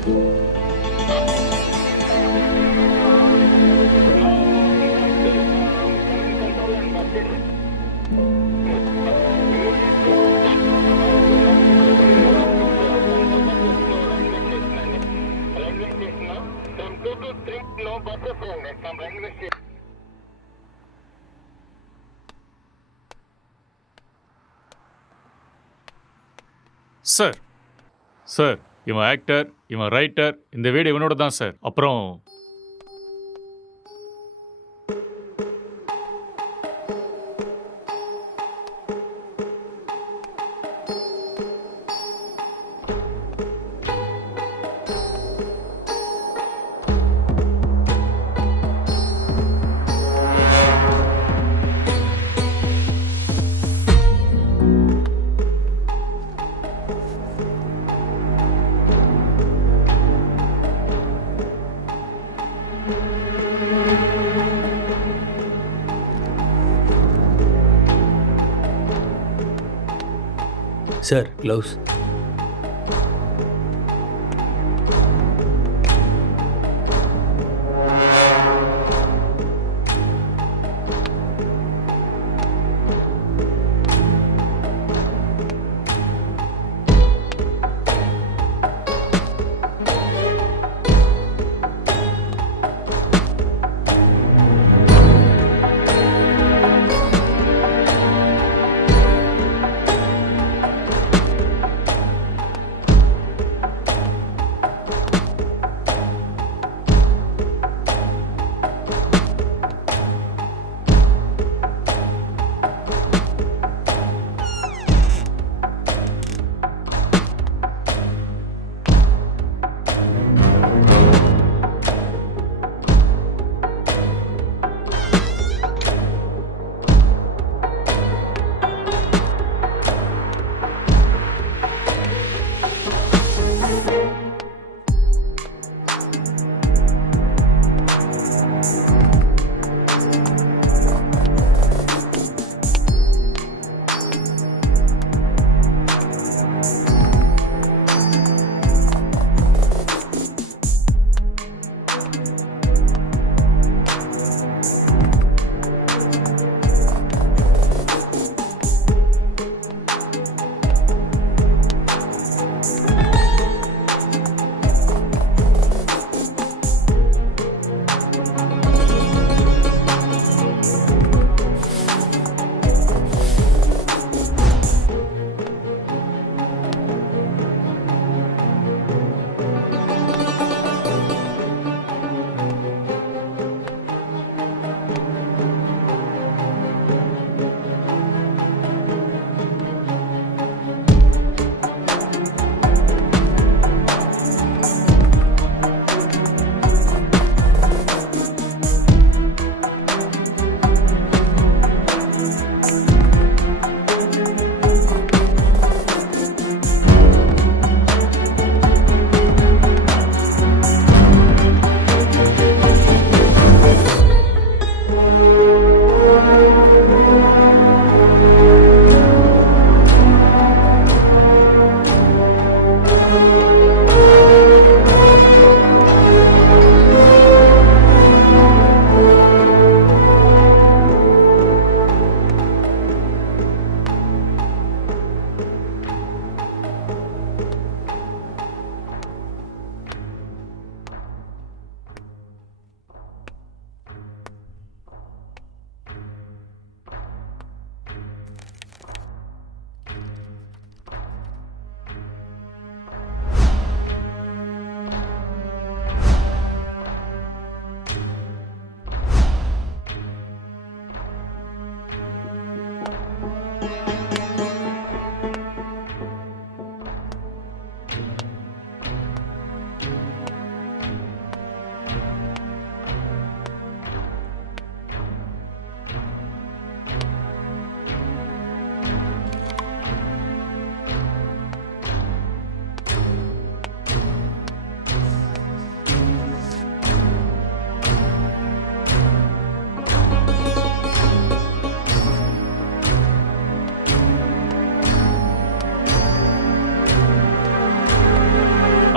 Sir sir இவன் actor, இவன் writer, இந்த வீடு இவனோட தான் சார். அப்புறம் சார் க்ளவுஸ்.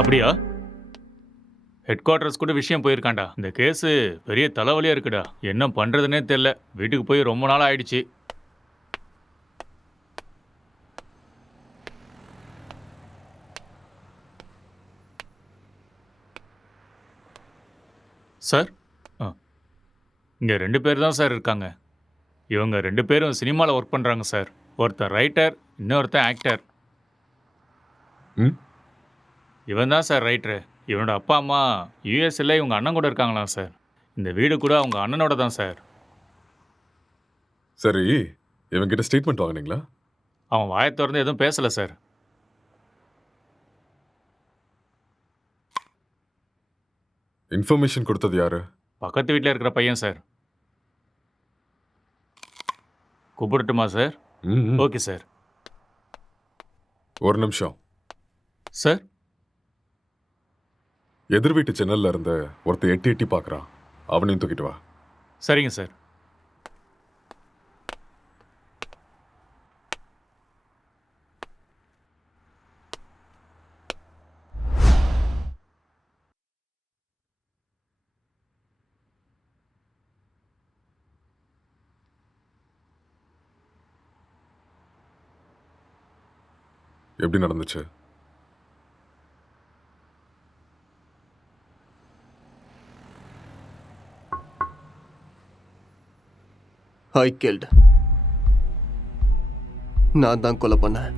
அப்படியா? ஹெட் குவார்ட்டர்ஸ் கூட விஷயம் போயிருக்காண்டா. இந்த கேஸு பெரிய தலைவலியா இருக்குடா. என்ன பண்றதுனே தெரியல. வீட்டுக்கு போய் ரொம்ப நாள் ஆயிடுச்சு. சார், ஆ, இங்க 2 பேர் தான் சார் இருக்காங்க. இவங்க 2 பேரும் சினிமால ஒர்க் பண்றாங்க சார். ஒருத்தன் ரைட்டர், இன்னொருத்தன் ஆக்டர். ம் இவன் தான் சார் ரைட்டரு. இவனோட அப்பா அம்மா யூஎஸ்ல இவங்க அண்ணன் கூட இருக்காங்களாம் சார். இந்த வீடு கூட அவங்க அண்ணனோட தான் சார். சரி, இவங்கிட்ட ஸ்டேட்மெண்ட் வாங்குனீங்களா? அவன் வாயை திறந்து எதுவும் பேசல சார். இன்ஃபர்மேஷன் கொடுத்தது யாரு? பக்கத்து வீட்டில் இருக்கிற பையன் சார். கூப்பிடட்டுமா சார்? ம், ம். Okay sir. ஒரு நிமிஷம். சார், எதிர் வீட்டு ஜன்னல்ல இருந்து ஒருத்தன் எட்டி எட்டி பார்க்கறான். அவனையும் தூக்கிட்டு வா. சரிங்க சார். எப்படி நடந்துச்சு? ஐ கில்ட். நான் தான் கொலை பண்ணேன்.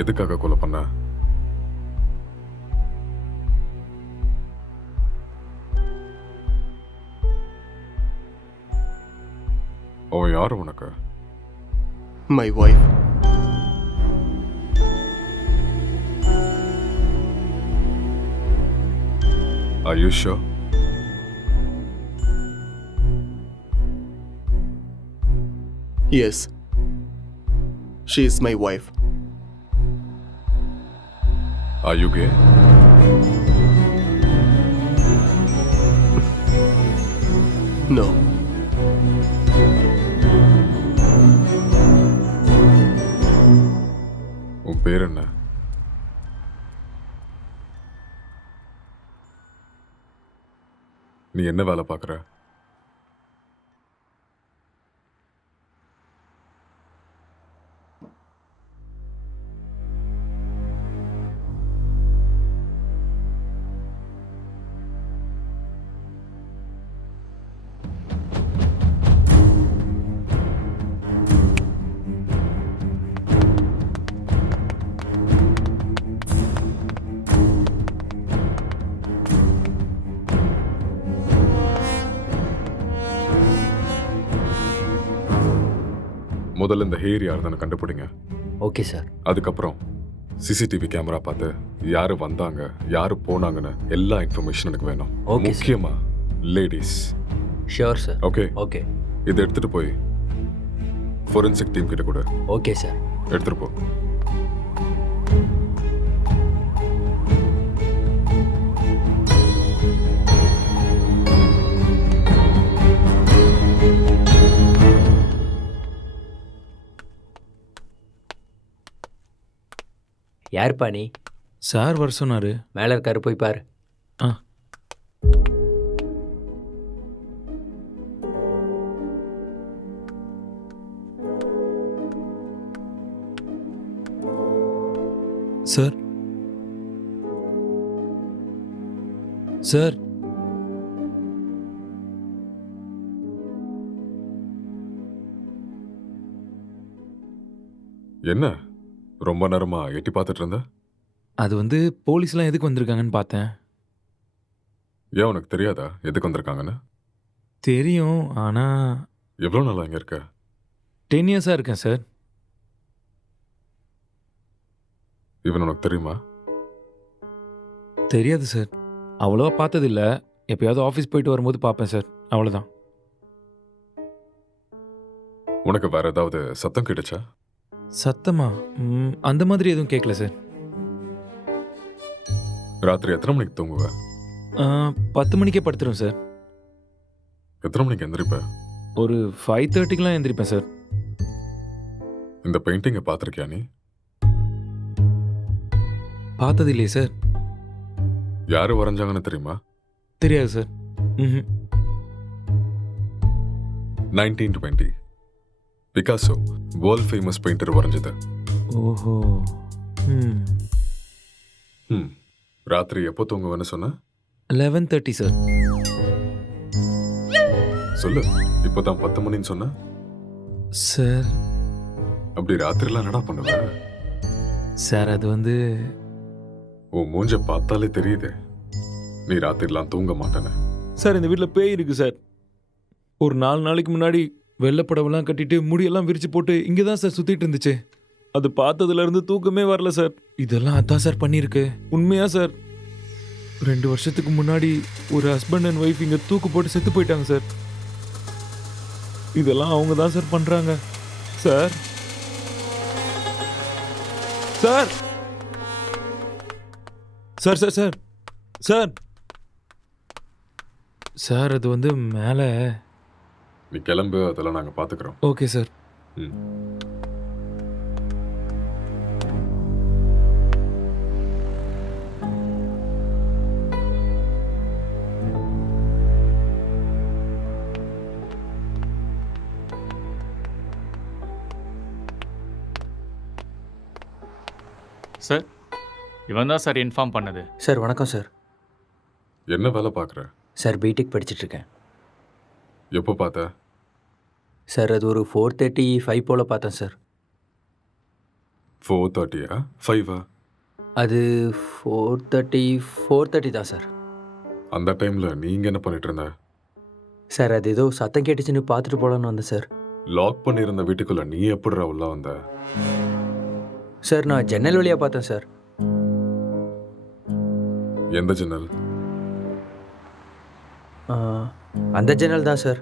எதுக்காக கொலை பண்ண? அவன் யாரு உனக்கு? My wife. Are you sure? Yes, she is my wife. Are you gay? No. உன் பேர் என்ன? நீ என்ன வேலை பார்க்குற? முதல்ல இந்த ஹேர் யாருன்னு கண்டுபிடிங்க. Okay sir. அதுக்கப்புறம் சிசிடிவி கேமரா பார்த்து யாரு வந்தாங்க, யாரு போனாங்கன்னு எல்லா இன்ஃபர்மேஷன் எனக்கு வேணும். Okay, sir. முக்கியமா ladies. Sure sir. Okay, okay. இதை எடுத்துட்டு போய் ஃபோரென்சிக் டீம் கிட்ட கூட ஓகே சார். எடுத்துட்டு போ. யாருப்பா நீ? சார் வர சொன்னாரு. மேலே இருக்காரு, போய் பாரு. ஆ. சார், சார், என்ன ரொம்ப நேரமா எட்டி பார்த்துட்டு இருந்த? அது வந்து போலீஸ்லாம் எதுக்கு வந்திருக்காங்கன்னு பார்த்தேன். ஏன் உனக்கு தெரியாதா எதுக்கு வந்திருக்காங்கன்னு? தெரியும், ஆனால் எவ்வளோ நாளா இங்க இருக்க? 10 இயர்ஸாக இருக்கேன் சார். இவன் உனக்கு தெரியுமா? தெரியாது சார். அவ்வளோவா பார்த்ததில்ல. எப்பயாவது ஆஃபீஸ் போயிட்டு வரும்போது பார்ப்பேன் சார், அவ்வளோதான். உனக்கு வேற ஏதாவது சத்தம் கேட்டுச்சா? சத்தமா? அந்த மாதிரி எதுவும் கேட்கல சார். ராத்திரி எத்தனை மணிக்கு தூங்குவ? 10 மணிக்கே படுத்துரும் சார். எத்தனை மணிக்கு எந்திரிப்ப? ஒரு 5:30க்கெலாம் எந்திரிப்பேன் சார். இந்த பெயிண்டிங்கை பார்த்துருக்கியா நீ? பார்த்தது இல்லையே சார். யாரு வரைஞ்சாங்கன்னு தெரியுமா? தெரியாது சார். ம். 1920 பிகாசோ வேர்ல்ட் ஃபேமஸ் பெயிண்டர் வரைஞ்சது. ஓஹோ. ம். ம். ராத்திரி எப்போ தூங்குவேன்னு சொன்ன? 11:30 சார். சொல்லு. இப்போதான் 10 மணின்னு சொன்ன. சார் அப்படி ராத்திரிலாம் என்னடா பண்ணுவேன்? சார் அது வந்து உன் மூஞ்ச பார்த்தாலே தெரியுது நீ ராத்திரிலாம் தூங்க மாட்டேன்னு. சார் இந்த வீட்டில் பேய் இருக்கு சார். ஒரு 4 நாளைக்கு முன்னாடி வெள்ளைப்படவெல்லாம் கட்டிட்டு முடியெல்லாம் விரிச்சு போட்டு இங்கே தான் சார் சுற்றிட்டு இருந்துச்சு. அது பார்த்ததுலேருந்து தூக்கமே வரல சார். இதெல்லாம் அதான் சார் பண்ணியிருக்கு. உண்மையா சார். 2 வருஷத்துக்கு முன்னாடி ஒரு ஹஸ்பண்ட் அண்ட் ஒய்ஃப் இங்கே தூக்கு போட்டு செத்து போயிட்டாங்க சார். இதெல்லாம் அவங்க தான் சார் பண்ணுறாங்க sir. Sir sir sir sir sir sir அது வந்து மேலே. நீ கிளம்பு, அதெல்லாம் நாங்கள் பார்த்துக்குறோம். Okay sir. ம். சார் இவன் தான் சார் இன்ஃபார்ம் பண்ணது. சார் வணக்கம் சார். என்ன வேலை பார்க்குற? சார் பிடெக் படிச்சிட்ருக்கேன். எப்போ பார்த்த? சார் அது ஒரு 4:35 போல் பார்த்தேன் சார். 4:30 5 அது 4:30 தான் சார். அந்த டைமில் நீங்கள் என்ன பண்ணிட்டு இருந்த? சார் அது ஏதோ சத்தம் கேட்டுச்சுன்னு பார்த்துட்டு போகலான்னு வந்தேன் சார். லாக் பண்ணியிருந்த வீட்டுக்குள்ளே நீ எப்படிடா உள்ள வந்த? சார் நான் ஜன்னல் வழியாக பார்த்தேன் சார். எந்த ஜன்னல்? ஆ, அந்த ஜன்னல் தான் சார்.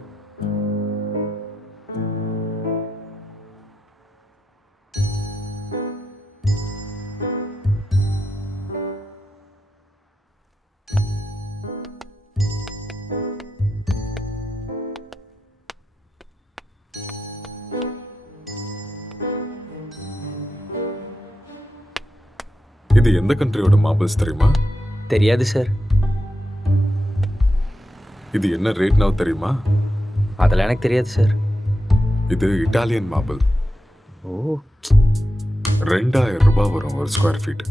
இது எந்த கண்ட்ரியோட மார்பிள்ஸ் தெரியுமா? தெரியாது சார். இது என்ன ரேட்னா தெரியுமா? அதெல்லாம் எனக்கு தெரியாது சார். இது இட்டாலியன் மார்பிள். ஓ 2000 ரூபாய் வரும் ஒரு ஸ்கொயர் ஃபீட்.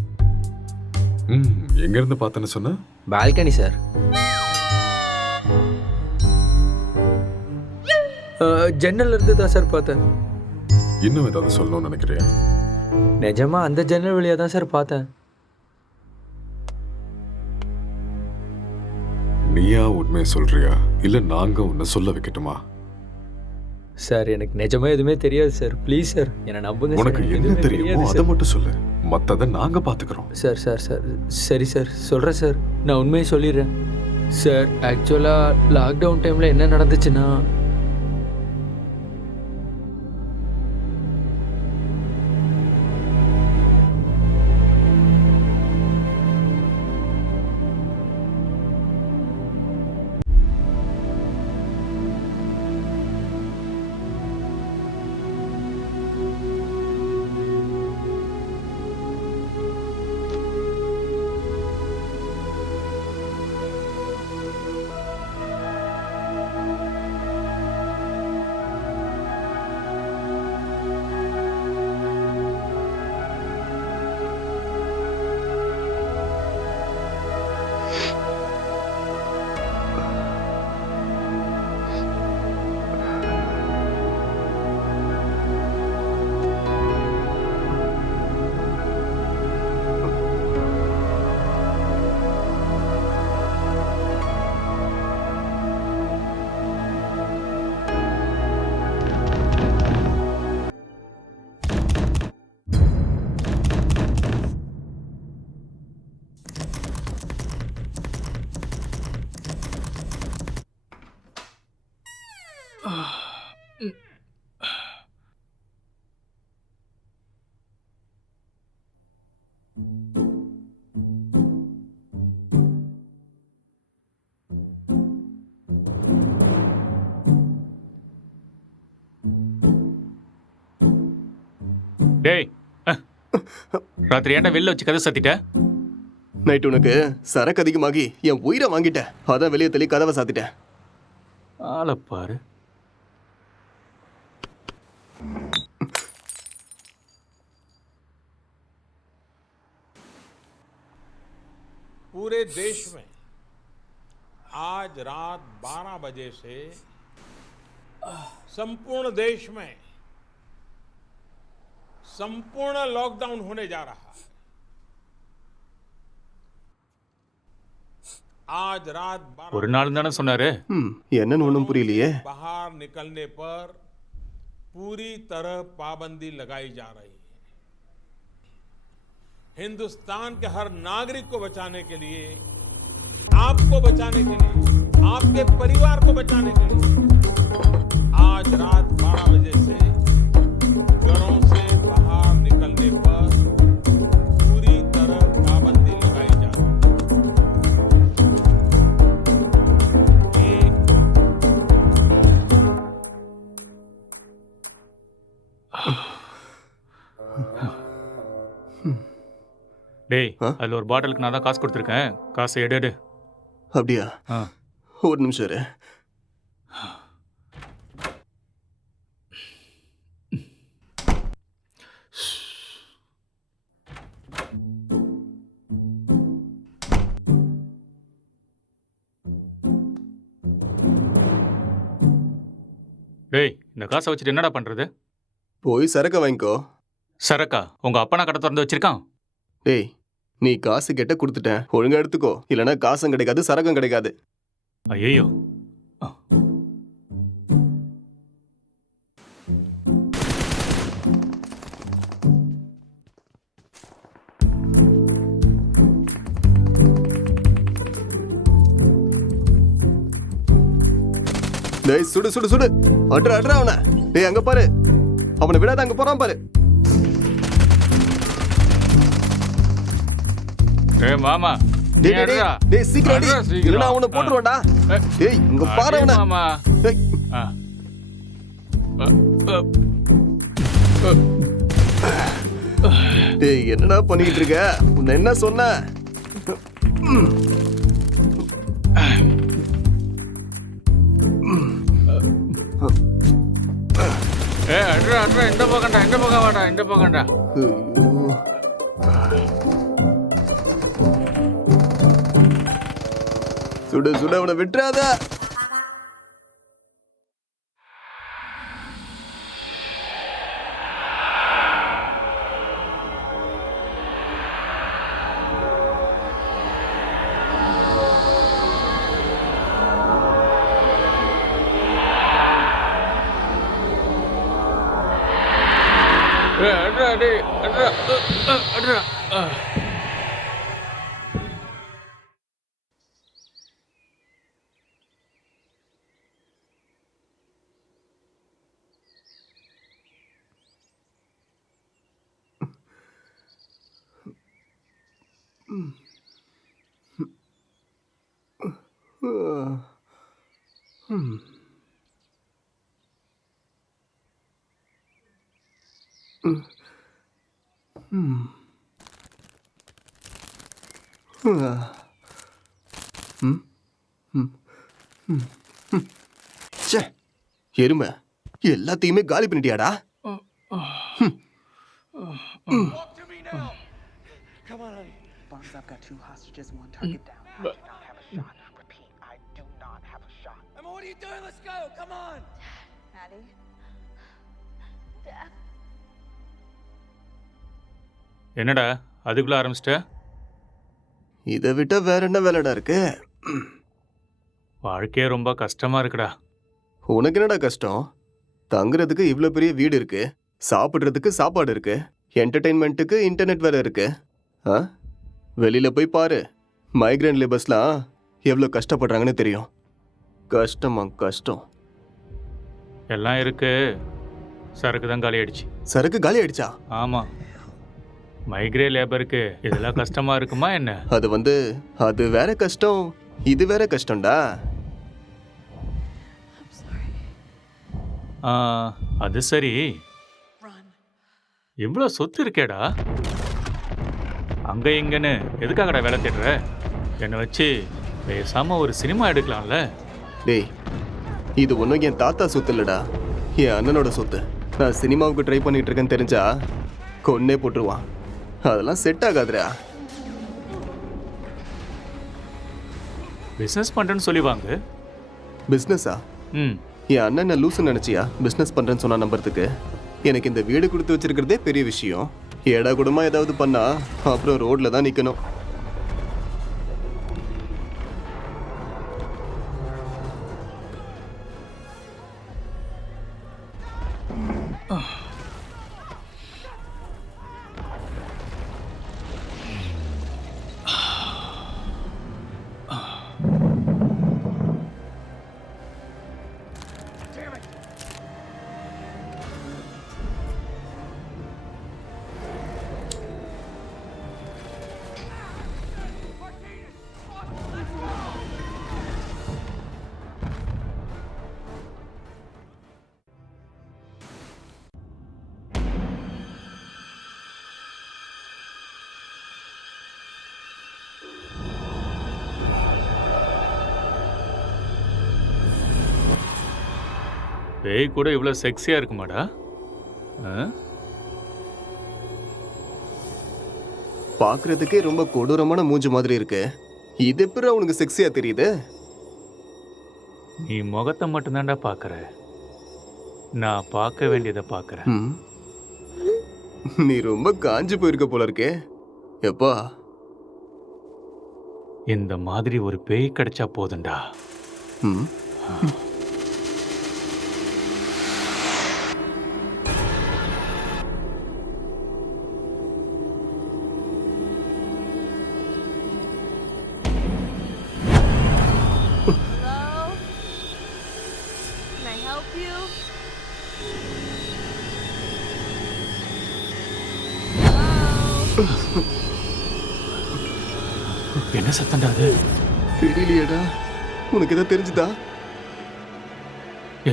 எங்கேருந்து பார்த்தேன்னு சொன்ன? Balcony sir. ஜன்னல் இருந்து தான் சார் பார்த்தேன். இன்னும் ஏதாவது சொல்லணும்னு நினைக்கிறியா? நிஜமா அந்த ஜன்னல் வழியாக தான் சார் பார்த்தேன். நீயா உண்மையை சொல்றியா இல்ல நாங்க உன்னை சொல்ல வைக்கட்டுமா? சார் எனக்கு நிஜமா எதுவுமே தெரியாது சார். ப்ளீஸ் சார் என்னை நம்புங்க சார். உனக்கு எனக்கு என்ன எதுவுமே தெரியுமோ தெரியாது அதை சார். மட்டும் சொல்லு, மத்ததை நாங்க பாத்துக்கிறோம். சார் சார் சார் சரி சார் சொல்கிறேன் சார். நான் உண்மையை சொல்லிடுறேன் சார். ஆக்சுவலாக லாக்டவுன் டைமில் என்ன நடந்துச்சுன்னா, டேய் ராத்திரி ஏன்டா வெளில வச்சு கதை சத்திட்ட? நைட் உனக்கு சரக்கு அதிகமாகி என் உயிரை வாங்கிட்டேன். அதான் வெளியே தள்ளி கதவை சாத்திட்டேன். ஆளை பாரு. पूरे देश में आज रात 12 बजे से संपूर्ण देश में संपूर्ण लॉकडाउन होने जा रहा है। आज रात 12 ஒரு நாள் தானே சொன்னாரு. என்னன்னு ஒன்றும் புரியலையே. बाहर निकलने पर पूरी तरह पाबंदी लगाई जा रही है। हिंदुस्तान के हर नागरिक को बचाने के लिए, आपको बचाने के लिए, आपके परिवार को बचाने के लिए आज रात 12 बजे से घरों से बाहर निकलने पर पूरी तरह पाबंदी लगाई जा रही है। டேய், அதில் ஒரு பாட்டிலுக்கு நான் தான் காசு கொடுத்துருக்கேன். காசை எடு. அப்படியா? ஆ. ஒரு நிமிஷம் இரு. டேய், இந்த காசை வச்சுட்டு என்னடா பண்றது? போய் சரக்க வாங்கிக்கோ. சரக்கா? உங்க அப்பனா கடை திறந்து வச்சிருக்கான். டேய், நீ காசு கேட்ட கொடுத்துட்டேன். ஒழுங்கா எடுத்துக்கோ. இல்லைன்னா காசும் கிடைக்காது, சரக்கும் கிடைக்காது. ஐயோ. டேய், சுடு சுடு சுடு. அட்ரா அவனை. டேய், அங்க பாரு. அவனை விடாத, அங்க போறான் பாரு. டேய் மாமா, டேய் டேய் டேய், டேய் சீக்கிரம் அடி. இல்லைன்னா அவனை போட்டுருவான்டா. டேய், இங்க பாரு அவனை. மாமா. டேய். டேய், என்னடா பண்ணிக்கிட்டு இருக்க? உன்னை என்ன சொன்ன? அட்ரா, இந்த பக்கம் வாடா. ஐயோ. சுடு சுடு, அவனை விட்டுறாத. அட்ரா. எருமை, எல்லாத்தையுமே காலி பண்ணிட்டியாடா? Bonds, I've got 2 hostages, 1 target down. I do not have a shot. Repeat, I do not have a shot. Emma, what are you doing? Let's go. Come on. Maddie. Dad. என்னடா அதுக்குள்ள ஆரம்பிச்சிட்ட? இதை விட்டா வேற என்ன வேலைடா இருக்கு? வாழ்க்கையே ரொம்ப கஷ்டமா இருக்குடா. உனக்கு என்னடா கஷ்டம்? தங்குறதுக்கு இவ்வளோ பெரிய வீடு இருக்கு, சாப்பிட்றதுக்கு சாப்பாடு இருக்கு, என்டர்டெயின்மெண்ட்டுக்கு இன்டர்நெட் வேற இருக்கு. வெளியில போய் பாரு, மைக்ரேன் லேபர்ஸ்லாம் எவ்வளோ கஷ்டப்படுறாங்கன்னு தெரியும். கஷ்டம். எல்லாம் இருக்கு, சரக்கு தான் காலி ஆயிடுச்சு. சரக்கு காலி ஆயிடுச்சா? ஆமா. மைக்ரே லேபருக்கு இதெல்லாம் கஷ்டமா இருக்குமா என்ன? அது வேற கஷ்டம், இது வேற கஷ்டம்டா. அது சரி, இவ்வளோ சொத்து இருக்கேடா. அங்கே இங்கன்னு எதுக்காகடா வேலை தேடுற? என்னை வச்சு பேசாமல் ஒரு சினிமா எடுக்கலாம்ல? டேய், இது ஒன்றும் என் தாத்தா சொத்து இல்லடா, என் அண்ணனோட சொத்து. நான் சினிமாவுக்கு ட்ரை பண்ணிட்டு இருக்கேன்னு தெரிஞ்சா கொன்னே போட்டுருவான். அதெல்லாம் செட் ஆகாதுடா. பிஸ்னஸ் பண்ணுறேன்னு சொல்லி வாங்க. பிஸ்னஸா? ம். என் அண்ணன் லூசுன்னு நினச்சியா பிஸ்னஸ் பண்ணுறேன்னு சொன்னா நம்புறதுக்கு? எனக்கு இந்த வீடு கொடுத்து வச்சிருக்கிறதே பெரிய விஷயம். ஏடா கூடமா ஏதாவது பண்ணா அப்புறம் ரோட்ல தான் நிற்கணும். பேய் கூட இவ்வளோ செக்ஸியாக இருக்குமாடா? பார்க்கறதுக்கே ரொம்ப கொடூரமான மூஞ்சி மாதிரி இருக்கு. இது எப்படி உனக்கு செக்ஸியா தெரியுது? நீ முகத்தை மட்டும்தான்டா பார்க்குற, நான் பார்க்க வேண்டியதை பார்க்குறேன். ம். நீ ரொம்ப காஞ்சு போயிருக்க போல இருக்கே. எப்பா? இந்த மாதிரி ஒரு பேய் கிடைச்சா போதும்டா. ம். Hello? Can I help you? Hello? என்ன சத்தம்டா அது? தெரியலையேடா. உனக்கு ஏதோ தெரிஞ்சுதா?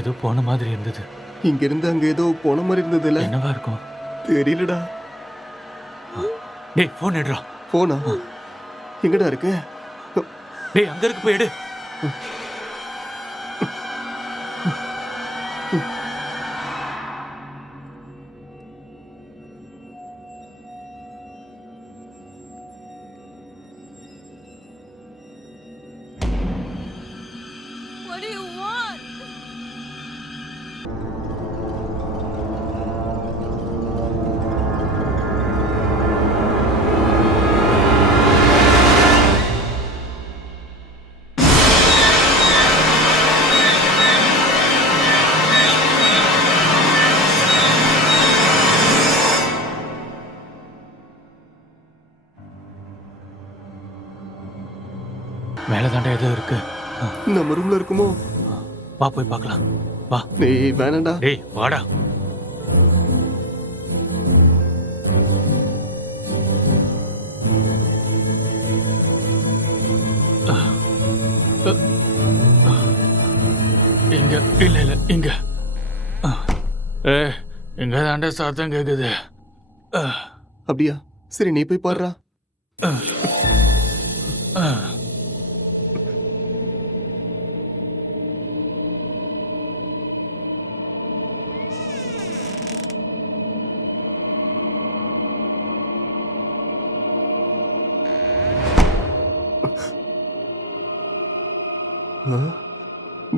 ஏதோ போன மாதிரி இருந்தது. இங்க இருந்து அங்க ஏதோ போன மாதிரி இருந்ததுல. என்னவா இருக்கும்? தெரியலடா. டேய், ஃபோன் எடுறா. போனா எங்கடா இருக்கு? டேய், அங்க இருக்கு, போய் எடு. What do you want? மேலே தாண்டா ஏதோ இருக்கு. நம்ம ரூம்ல இருக்குமோ? வா, போய் பார்க்கலாம். வா. டேய், வேணாம்டா. டேய், வாடா. இங்க இல்ல இல்ல இங்க. இங்க தாண்டா சத்தம் கேக்குது. அப்படியா? சரி, நீ போய் பாருடா.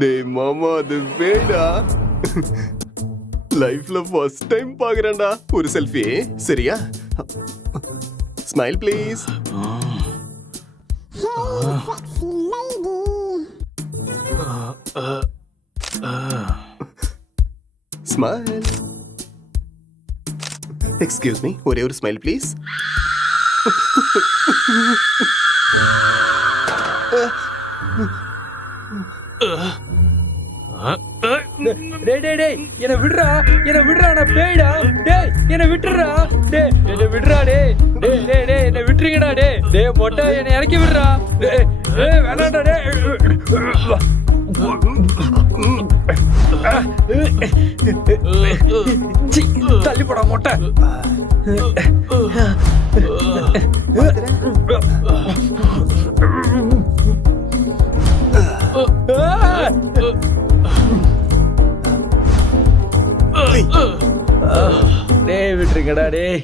டேய் மாமா, அது வேடா. லைஃப்ல ஃபர்ஸ்ட் டைம் பாக்குறேன்டா. ஒரு செல்ஃபி சரியா? Smile please. Smile. Excuse me, ஒரே ஒரு ஸ்மைல் ப்ளீஸ். டேய் டேய் டேய், என்ன விடுறா, என்ன விடுறா, நான் பேய்டா. டேய், என்ன விட்டுறா. டேய், என்ன விடுறா. டேய் டேய் டேய் டேய், என்ன விட்டுறீங்கடா. டேய் டேய் மொட்டை, என்ன இறக்கி விடுறா. டேய் டேய், வேணாம்டா. டேய் தள்ளி போடா மொட்டை. டேய் விட்டுருங்கடா டேய்.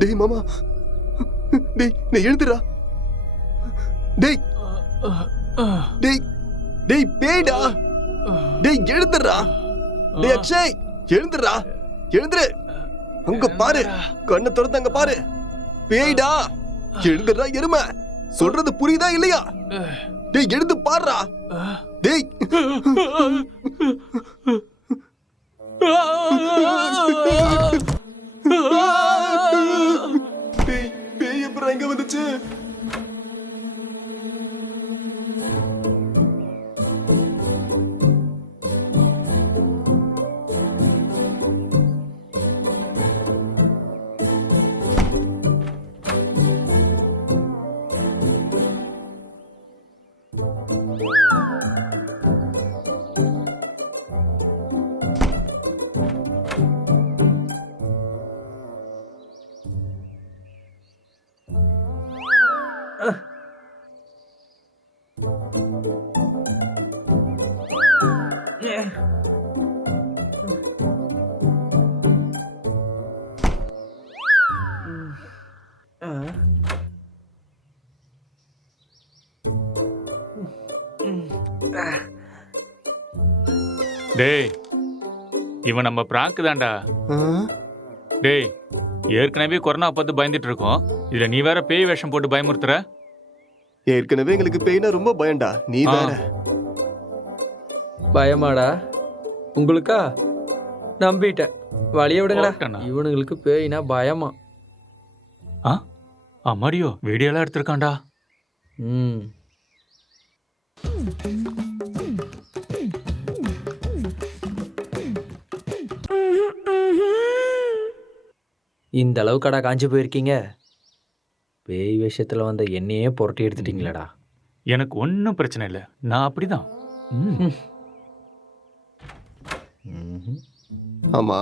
டேய் மாமா, டேய் நான் எழுந்துடா. டேய் டேய் டேய் பேய்டா. டேய் எழுந்துடா. டேய் அக்ஷய் எழுந்துடா. எழுந்துரு. அங்க பாரு, கண்ணை திறந்து அங்க பாரு. பேய்டா. எழுந்துடா எருமை. சொல்றது புரியுதா இல்லையா? டேய் எழுந்து பாருடா. டேய் டேய் பேய் எப்பறம் எங்க வந்துச்சு? டேய் இவன் நம்ம பிராங்க் தான்டா. டேய் ஏற்கனவே கொரோனா பார்த்து பயந்துட்டு இருக்கோம், இதுல நீ வேற பேய் வேஷம் போட்டு பயமுறுத்துற. ஏற்கனவே எங்களுக்கு பேய்னா ரொம்ப பயம்டா, நீ வேற. பயமாடா உங்களுக்கா? நம்பிட்டேன். வழிய விடுங்கடா. ஓட்டண்ணா. இவனுங்களுக்கு பேய்னா பயமா? அம்மாடியோ வீடியோலாம் எடுத்திருக்கான்டா. ம் இந்த அளவுக்கடா காஞ்சி போயிருக்கீங்க? பேய் விஷயத்துல வந்த என்னையே புரட்டி எடுத்துட்டீங்களடா. எனக்கு ஒன்றும் பிரச்சனை இல்லை, நான் அப்படிதான். ஆமா.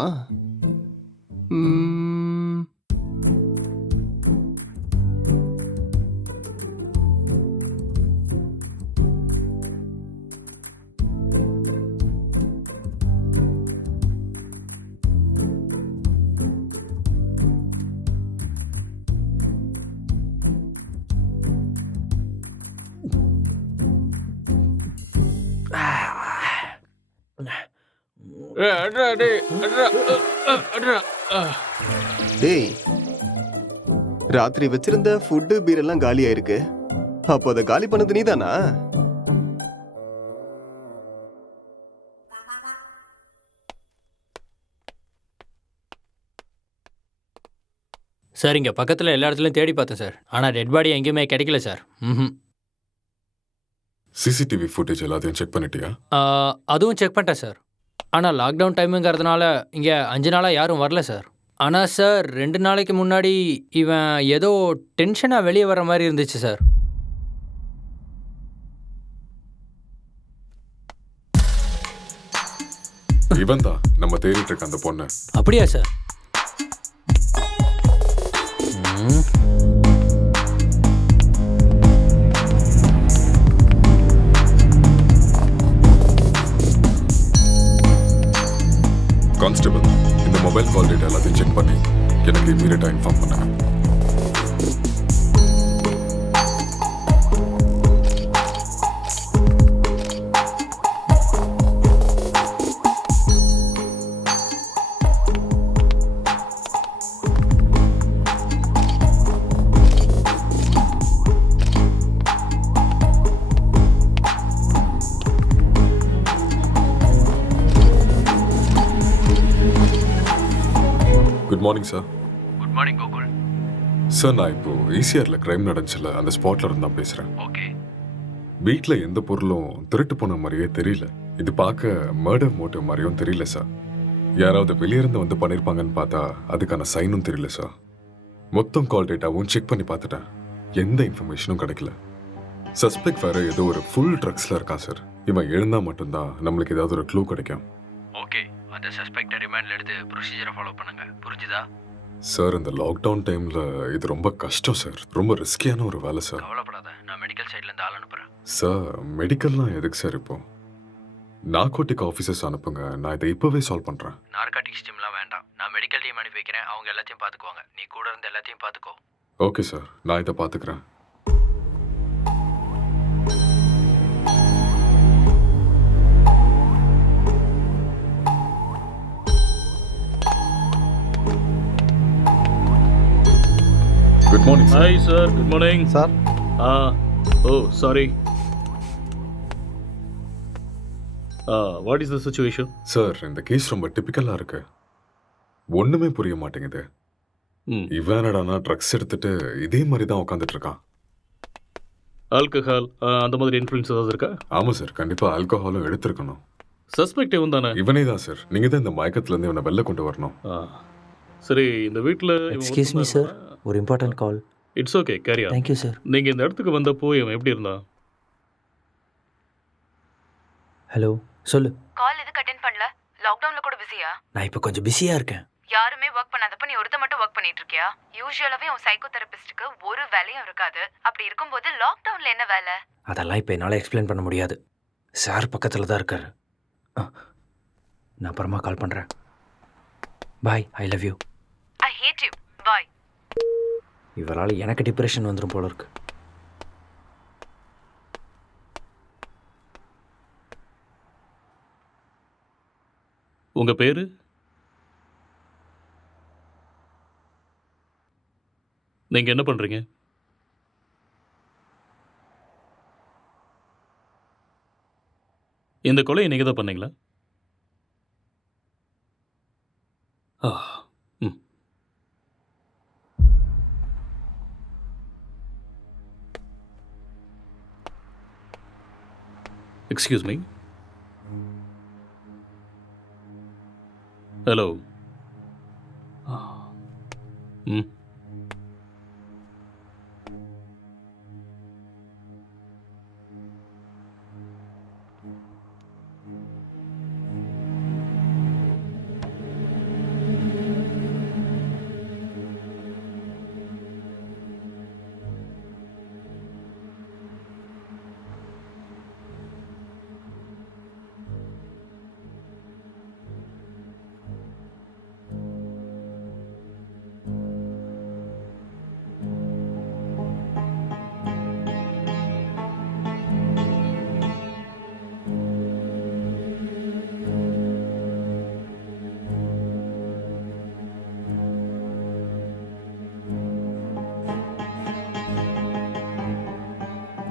டேய் ராத்திரி வச்சிருந்த ஃபுட்டு பீர் எல்லாம் காலியா இருக்கு. அப்போ அதை காலி பண்ணது நீதானா? சார் இங்கே பக்கத்தில் எல்லா இடத்துலையும் தேடி பார்த்தேன் சார், ஆனால் டெட் பாடி எங்கேயுமே கிடைக்கல சார். சிசிடிவி ஃபுட்டேஜ் எல்லாத்தையும் செக் பண்ணிட்டியா? அதுவும் செக் பண்ணிட்டேன் சார். ஆனால் லாக்டவுன் டைமுங்கிறதுனால இங்கே 5 நாளாக யாரும் வரல சார். ஆனால் சார் 2 நாளைக்கு முன்னாடி இவன் ஏதோ டென்ஷனாக வெளியே வர மாதிரி இருந்துச்சு சார். இவன் தான் நம்ம தேடிட்டு இருக்க அந்த பொண்ணு. அப்படியா சார்? கான்ஸ்டபிள், இந்த மொபைல் கால் டேட்டா எல்லாத்தையும் செக் பண்ணி எனக்கு இமீடியட்டாக இன்ஃபார்ம் பண்ணுங்க. Morning sir. Good morning Gokul. Sir நான் இப்போ ஈசிஆரில் கிரைம் நடந்துச்சுல அந்த ஸ்பாட்ல இருந்து தான் பேசுகிறேன். ஓகே. வீட்டில் எந்த பொருளும் திருட்டு போன மாதிரியே தெரியல. இது பார்க்க மர்டர் மோட்டிவ் மாதிரியும் தெரியல சார். யாராவது வெளியிருந்து வந்து பண்ணியிருப்பாங்கன்னு பார்த்தா அதுக்கான சைனும் தெரியல சார். மொத்தம் கால் டேட்டாவும் செக் பண்ணி பார்த்துட்டேன். எந்த இன்ஃபர்மேஷனும் கிடைக்கல. சஸ்பெக்ட் வேற ஏதோ ஒரு ஃபுல் ட்ரக்ஸில் இருக்கான் சார். இவன் எழுந்தா மட்டும்தான் நம்மளுக்கு ஏதாவது ஒரு க்ளூ கிடைக்கும். ஓகே, அந்த சஸ்பெக்டை ரிமாண்டில் எடுத்து ப்ரொசீஜரை ஃபாலோ பண்ணுங்க. புரிஞ்சுதா? சார் இந்த லாக்டவுன் டைமில் இது ரொம்ப கஷ்டம் சார். ரொம்ப ரிஸ்கியான ஒரு வேலை சார். கவலைப்படாத, நான் மெடிக்கல் சைட்லேருந்து ஆள் அனுப்புகிறேன். சார் மெடிக்கல்லாம் எதுக்கு சார் இப்போ? நார்கோட்டிக் ஆஃபீஸர்ஸ் அனுப்புங்க, நான் இதை இப்போவே சால்வ் பண்ணுறேன். நார்காட்டிக்ஸ் டீம்லாம் வேண்டாம், நான் மெடிக்கல் டீம் அனுப்பி வைக்கிறேன். அவங்க எல்லாத்தையும் பார்த்துக்குவாங்க. நீ கூட இருந்து எல்லாத்தையும் பார்த்துக்கோ. ஓகே சார், நான் இதை பார்த்துக்கிறேன். Good morning sir. Hi sir, good morning sir. Oh sorry. What is the situation? Sir இந்த கேஸ் ரொம்ப டிப்பிக்கலாக இருக்கு. ஒன்றுமே புரிய மாட்டேங்குது. இவன் என்னடானா ட்ரக்ஸ் எடுத்துட்டு இதே மாதிரி தான் உட்காந்துட்டு இருக்கான். ஆல்கஹால் அந்த மாதிரி இன்ஃப்ளூயன்ஸ் ஏதாவது இருக்கா? ஆமாம் சார், கண்டிப்பாக ஆல்கஹாலும் எடுத்திருக்கணும். சஸ்பெக்ட் இவன் தானே? இவனே தான் சார். நீங்கள் தான் இந்த மயக்கத்துலேருந்து இவனை வெளில கொண்டு வரணும். சரி, இந்த வீட்டில் எக்ஸ்கியூஸ் மீ சார், ஒரு important call. It's okay, carry on. Thank you sir. நீங்கள் இந்த இடத்துக்கு வந்தப்போ இவன் எப்படி இருந்தான்? ஹலோ, சொல்லு. கால் எதுக்கு அட்டென்ட் பண்ணல? லாக்டவுன்ல கூட பிஸியா? நான் இப்போ கொஞ்சம் பிஸியாக இருக்கேன். யாருமே ஒர்க் பண்ணாதப்ப நீ ஒருத்த மட்டும் ஒர்க் பண்ணிட்டு இருக்கியா? யூசுவலாவே உன் சைக்கோ தெரபிஸ்டுக்கு ஒரு வேலையும் இருக்காது. அப்படி இருக்கும்போது லாக்டவுன்ல என்ன வேலை? அதெல்லாம் இப்போ என்னால் எக்ஸ்பிளைன் பண்ண முடியாது. சார் பக்கத்தில் தான் இருக்காரு. நான் அப்புறமா கால் பண்ணுறேன். Bye, I love you. I hate you. Bye. இவரால் எனக்கு டிப்ரெஷன் வந்துடும் போல இருக்கு. உங்க பேரு? நீங்க என்ன பண்றீங்க? இந்த கொலையை நீங்க தான் பண்ணீங்களா? Excuse me. ஹலோ.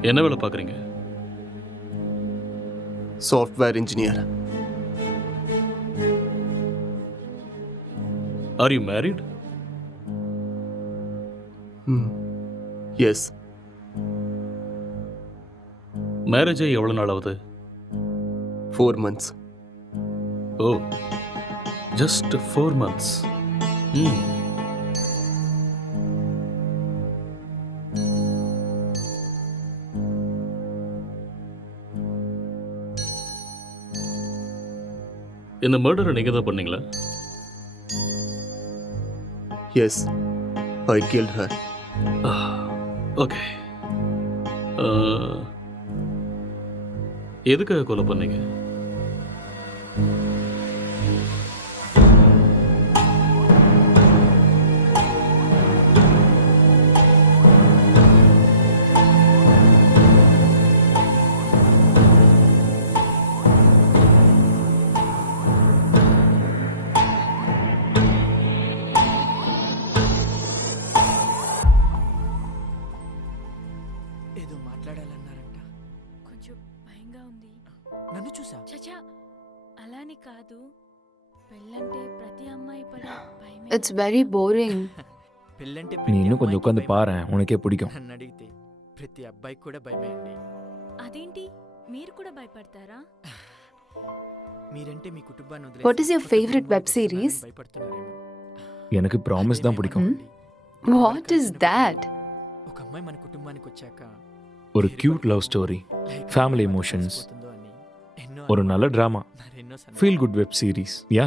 என்ன வேலை பார்க்குறீங்க? Software engineer. Are you married? Yes. Marriage ஆகி எவ்வளோ நாள் ஆகுது? 4 months. ஓ, ஜஸ்ட் 4 months. இந்த மர்டரை நீங்கள் தான் பண்ணீங்களா? எஸ், ஐ கில்ட் ஹர். ஓகே. எதுக்காக கொலை பண்ணீங்க? ఏదో మాట్లాడాలన్నారంట. కొంచెం భయంగా ఉంది. నన్ను చూసా? చచా అలాని కాదు. It's very boring. పెళ్ళంటే நீ இன்னும் கொஞ்சம் உட்காந்து பாரேன் உனக்கே பிடிக்கும். నన్ను అడిగితే ప్రతి అబ్బాయికి కూడా భయమే అండి. అదేంటి మీరు కూడా భయపడతారా? మీరంటే మీ కుటుంబాన్ని వదిలేసి What is your కొత్త favorite కుటుంబానికి web series? వస్తున్నారని భయపడుతున్నారేమో. எனக்கு ப்ராமிஸ் தான் பிடிக்கும். What is that? ఒక అమ్మాయి మన కుటుంబానికి వచ్చాక ஒரு cute love story, family emotions, ஒரு நல்ல drama, feel good web series. Yeah,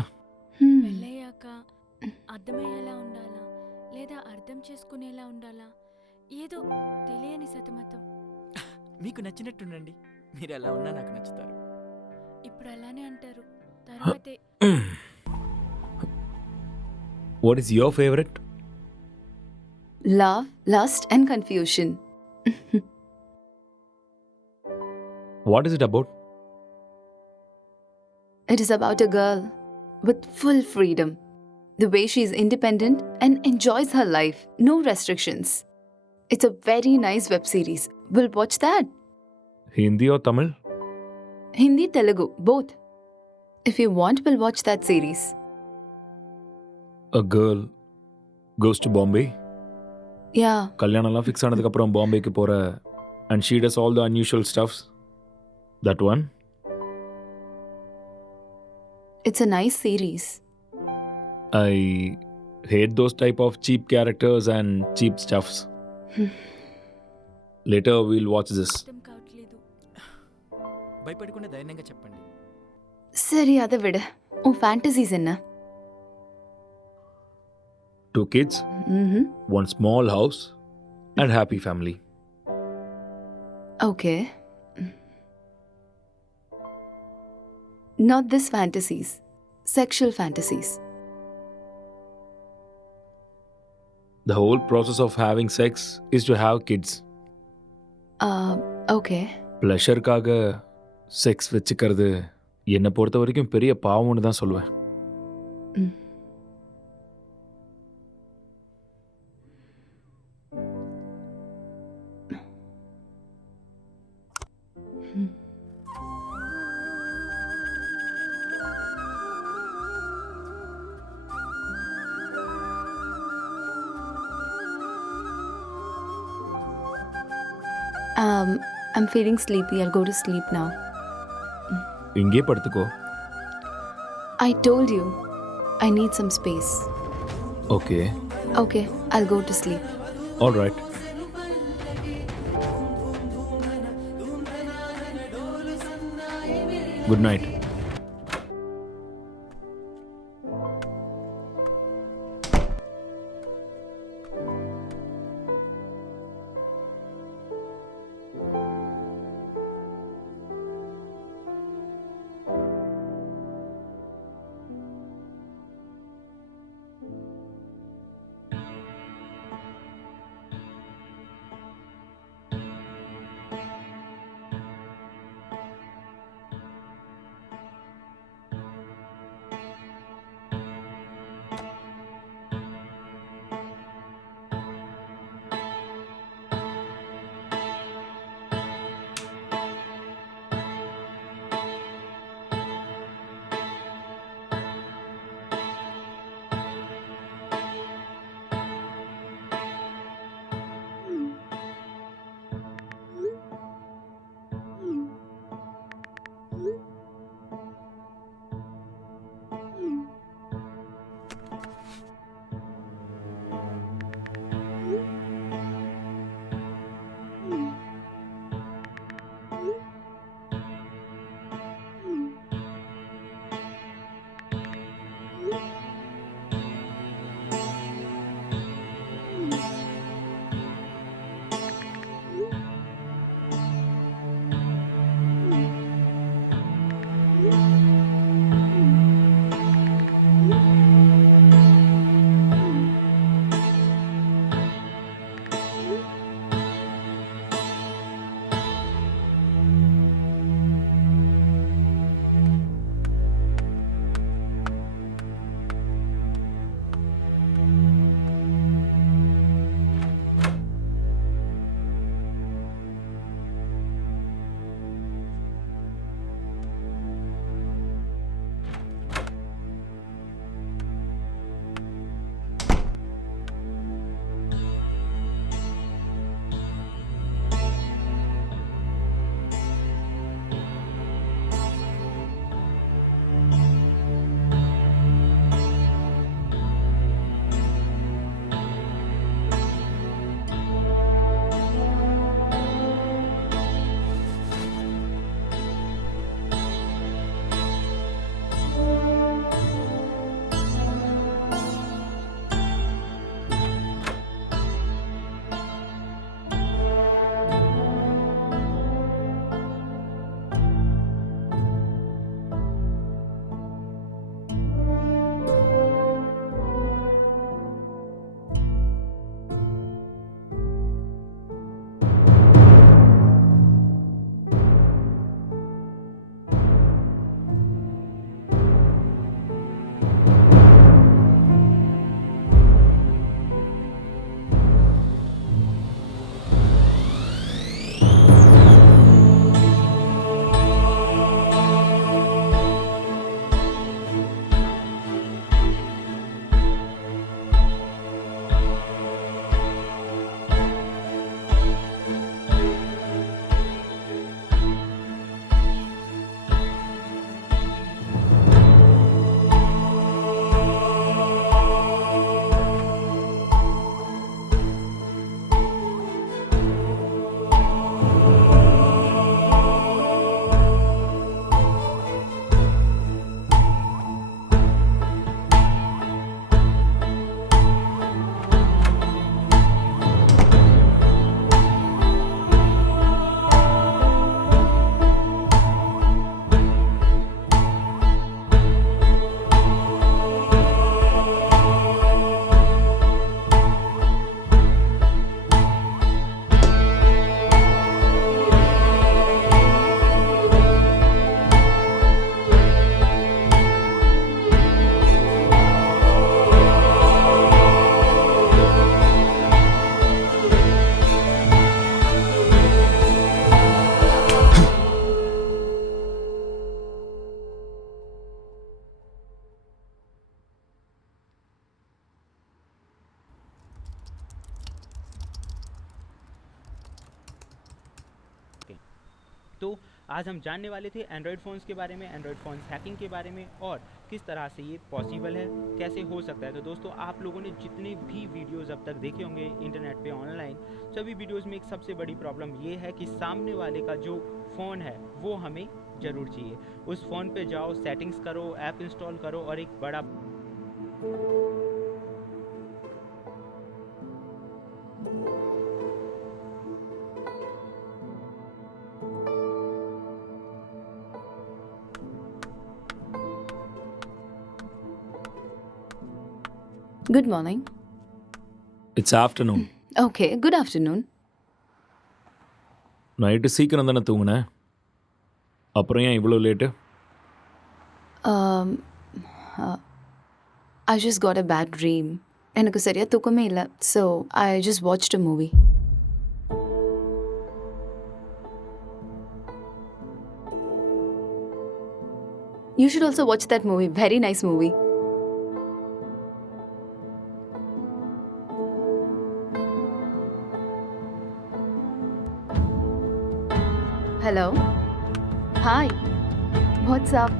పెళ్ళయ్యాక అర్థమయ్యేలా ఉండాలా లేదా అర్థం చేసుకునేలా ఉండాలా ఏదో తెలియని సతమతం. మీకు నచ్చినట్టుండండి. మీరు ఎలా ఉన్నా నాకు నచ్చుతారు. ఇప్పుడు అలానే అంటారు, తర్వాతే what is your favourite? Love, lust and confusion. What is it about? It is about a girl with full freedom. The way she is independent and enjoys her life. No restrictions. It's a very nice web series. We'll watch that. Hindi or Tamil? Hindi, Telugu, both. If you want, we'll watch that series. A girl goes to Bombay. Yeah. கல்யாணம்லாம் fix ஆனதுக்கப்புறம் பாம்பேக்கு போகிற and she does all the unusual stuffs. That one? It's a nice series. I hate those type of cheap characters and cheap stuffs. Later we'll watch this. భయపడకుండా ధైర్యంగా చెప్పండి. சரி, அதை விடு. உன் ஃபேண்டசிஸ் என்ன? 2 kids, one small house and happy family. Okay. Not this fantasies. Sexual fantasies. The whole process of having sex is to have kids. Okay. ப்ளஷருக்காக sex வச்சுக்கிறது என்னை பொறுத்த வரைக்கும் பெரிய பாவம்னு தான் சொல்லுவேன். I'm feeling sleepy. I'll go to sleep now. இங்கே படுத்துக்கோ. I told you, I need some space. Okay. Okay, I'll go to sleep. All right. Good night. आज हम जानने वाले थे एंड्रॉयड फ़ोन्स के बारे में, एंड्रॉयड फ़ोन्स हैकिंग के बारे में और किस तरह से ये पॉसिबल है, कैसे हो सकता है। तो दोस्तों आप लोगों ने जितने भी वीडियोस अब तक देखे होंगे इंटरनेट पे ऑनलाइन, सभी वीडियोस में एक सबसे बड़ी प्रॉब्लम ये है कि सामने वाले का जो फ़ोन है वो हमें ज़रूर चाहिए। उस फ़ोन पे जाओ, सेटिंग्स करो, ऐप इंस्टॉल करो और एक बड़ा Good morning. It's afternoon. Okay, good afternoon. Night சீக்கிரம் தானே தூங்குனேன், அப்புறம் ஏன் இவ்வளோ late? Um, I just got a bad dream. எனக்கு சரியா தூக்கமே இல்லை. So, I just watched a movie. You should also watch that movie. Very nice movie. Hello. Hi. What's up?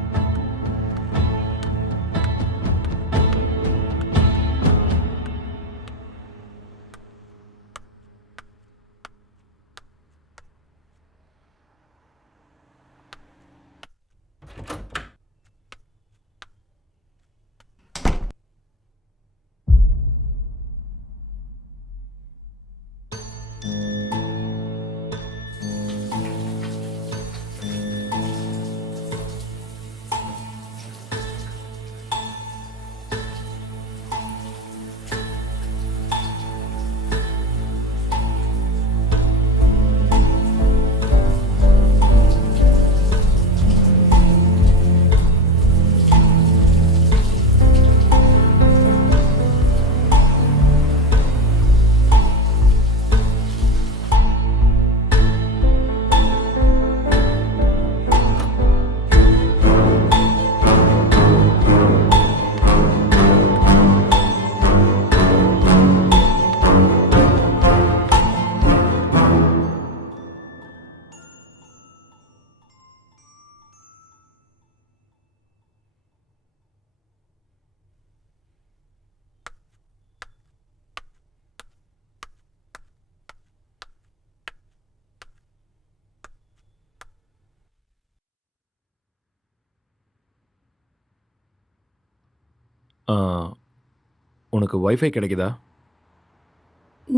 உனக்கு வைஃபை கிடைக்குதா?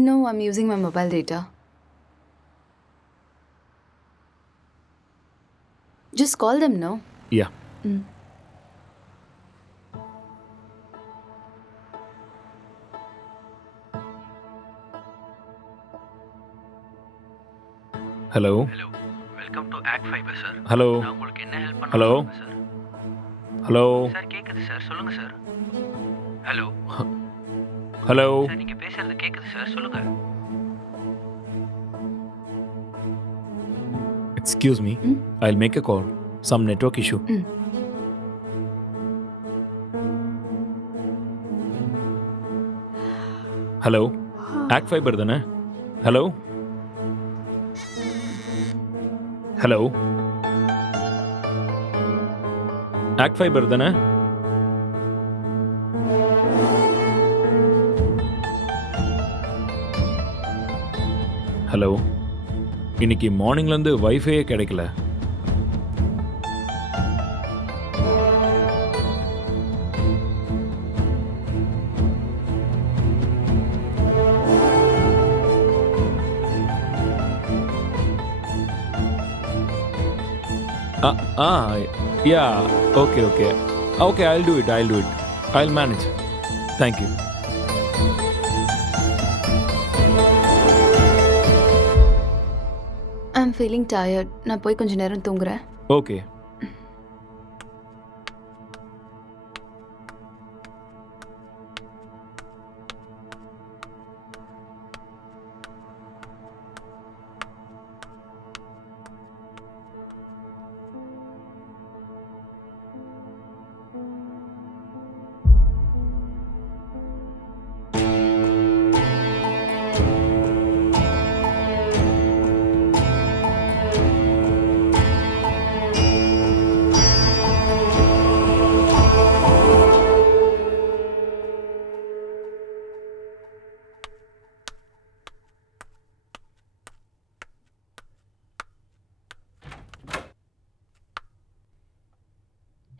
No, I'm using my mobile data. Just call them, no? Yeah. Hello. Hello, welcome to ACT fiber sir. Hello. நான் உங்களுக்கு என்ன help பண்ண hello. Sir? Hello. Sir கேட்குது sir, சொல்லுங்கள் sir. Hello hello. Sir, நீங்கள் பேசுறது கேட்குது சார், சொல்லுங்கள். Excuse me, I'll make a call. Some network issue. Hello, ACT fiber தானே? ஹலோ. ஹலோ, ஆக்ட் ஃபைபர் தானே? ஹலோ, இன்னைக்கு மார்னிங்லேருந்து வைஃபையே கிடைக்கல. Yeah, okay okay okay, I'll do it, I'll manage. Thank you. I'm feeling tired. நான் போய் கொஞ்ச நேரம் தூங்குறேன். Okay.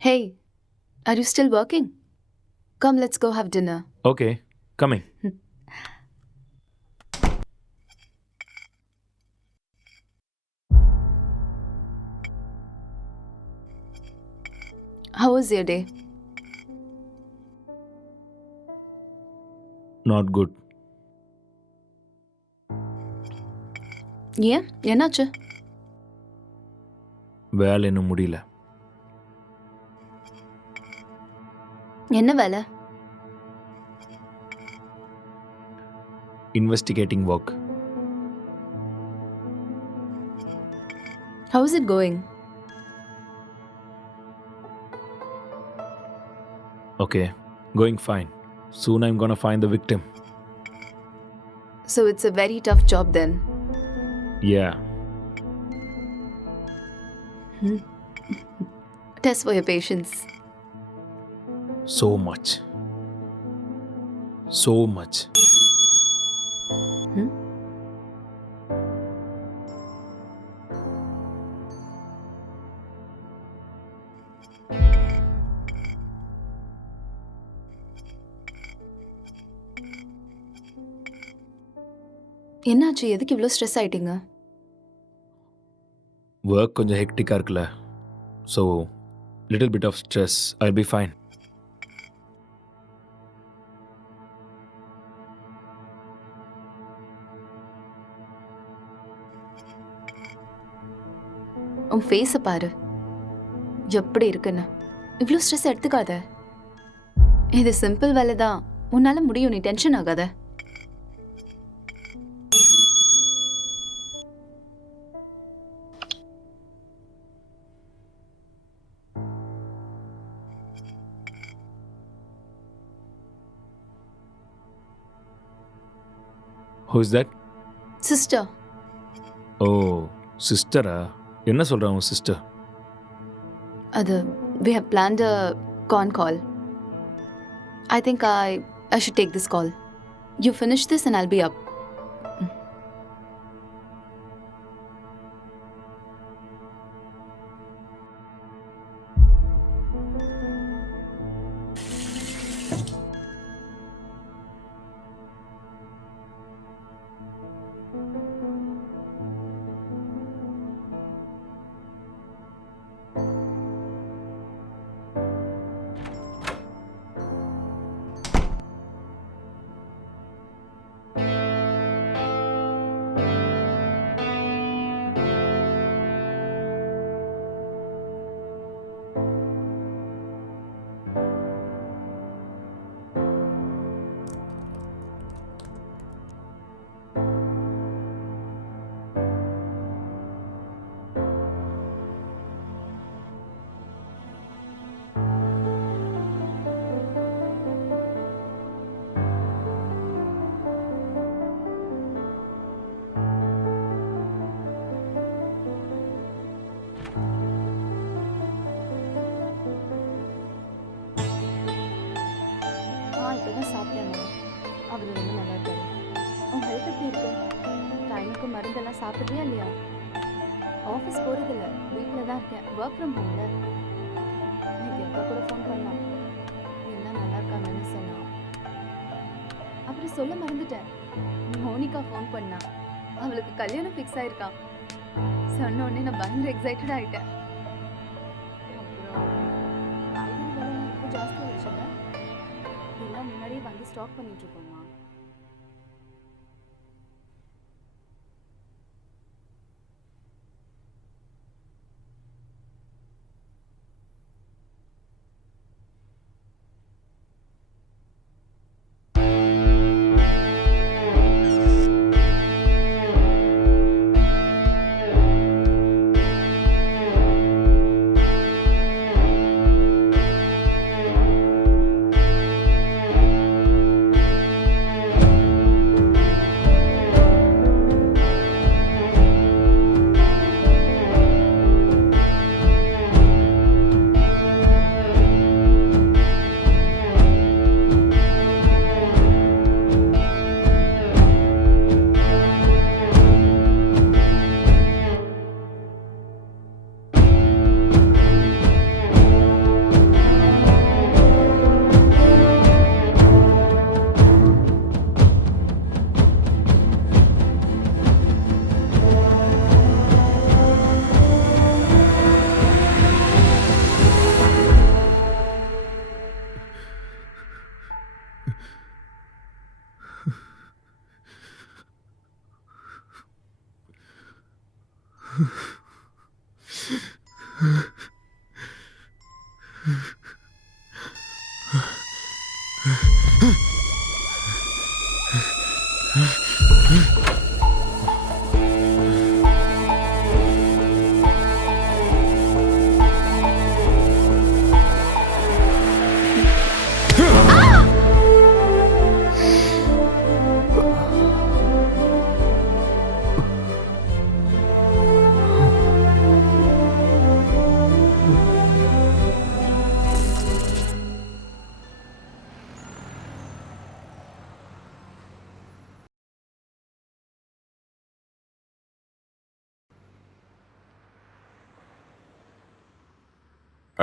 Hey, are you still working? Come, let's go have dinner. Okay coming. How was your day? Not good. ஏன் என்னாச்சு? வேலை இன்னும் முடியல. என்ன வேலை? Investigating work. How is it going? Okay, going fine. Soon I'm gonna find the victim. So it's a very tough job then. Yeah. Test for your patience. So much. So much. என்னாச்சு? எதுக்கு இவ்வளோ stress ஆயிட்டீங்க? Work கொஞ்சம் ஹெக்டிக்காக இருக்குல்ல, so little bit of stress. I'll be fine. உன் ஃபேஸை பாரு, எப்படி இருக்குன்னு. இவ்வளோ ஸ்ட்ரெஸ் எடுத்துக்காத. இது சிம்பிள் வேலை தான், உன்னால முடியும். நீ டென்ஷன் ஆகாத. Who is that? சிஸ்டர். ஓ சிஸ்டரா? என்ன சொல்கிறான் உன் சிஸ்டர்? அது we have planned a con call. I think I should take this call. You finish this and I'll be up. இப்போதான் சாப்பிட்டேம்மா. அவர் ரொம்ப நல்லா இருக்காரு. உன் ஹெல்த் எப்படி இருக்கு? டைமுக்கு மருந்தெல்லாம் சாப்பிட்றியா இல்லையா? ஆஃபீஸ் போகிறதில்ல, வீட்டில் தான் இருக்கேன். ஒர்க் ஃப்ரம் ஹோம்ல. இன்னைக்கு அக்கா கூட ஃபோன் பண்ணான். எல்லாம் நல்லா இருக்காங்கன்னு சொன்னான். அப்புறம் சொல்ல மறந்துட்டேன், மோனிகா ஃபோன் பண்ணா. அவளுக்கு கல்யாணம் ஃபிக்ஸ் ஆயிருக்கான். சொன்ன உடனே நான் பயங்கர எக்ஸைட்டட் ஆகிட்டேன். அப்புறம் காய்கறி விலைலாம் இப்போ ஜாஸ்தி ஆயிடுச்சுல்ல, இதெல்லாம் முன்னாடியே வாங்கி ஸ்டாக் பண்ணிட்டு இருக்கோம்மா.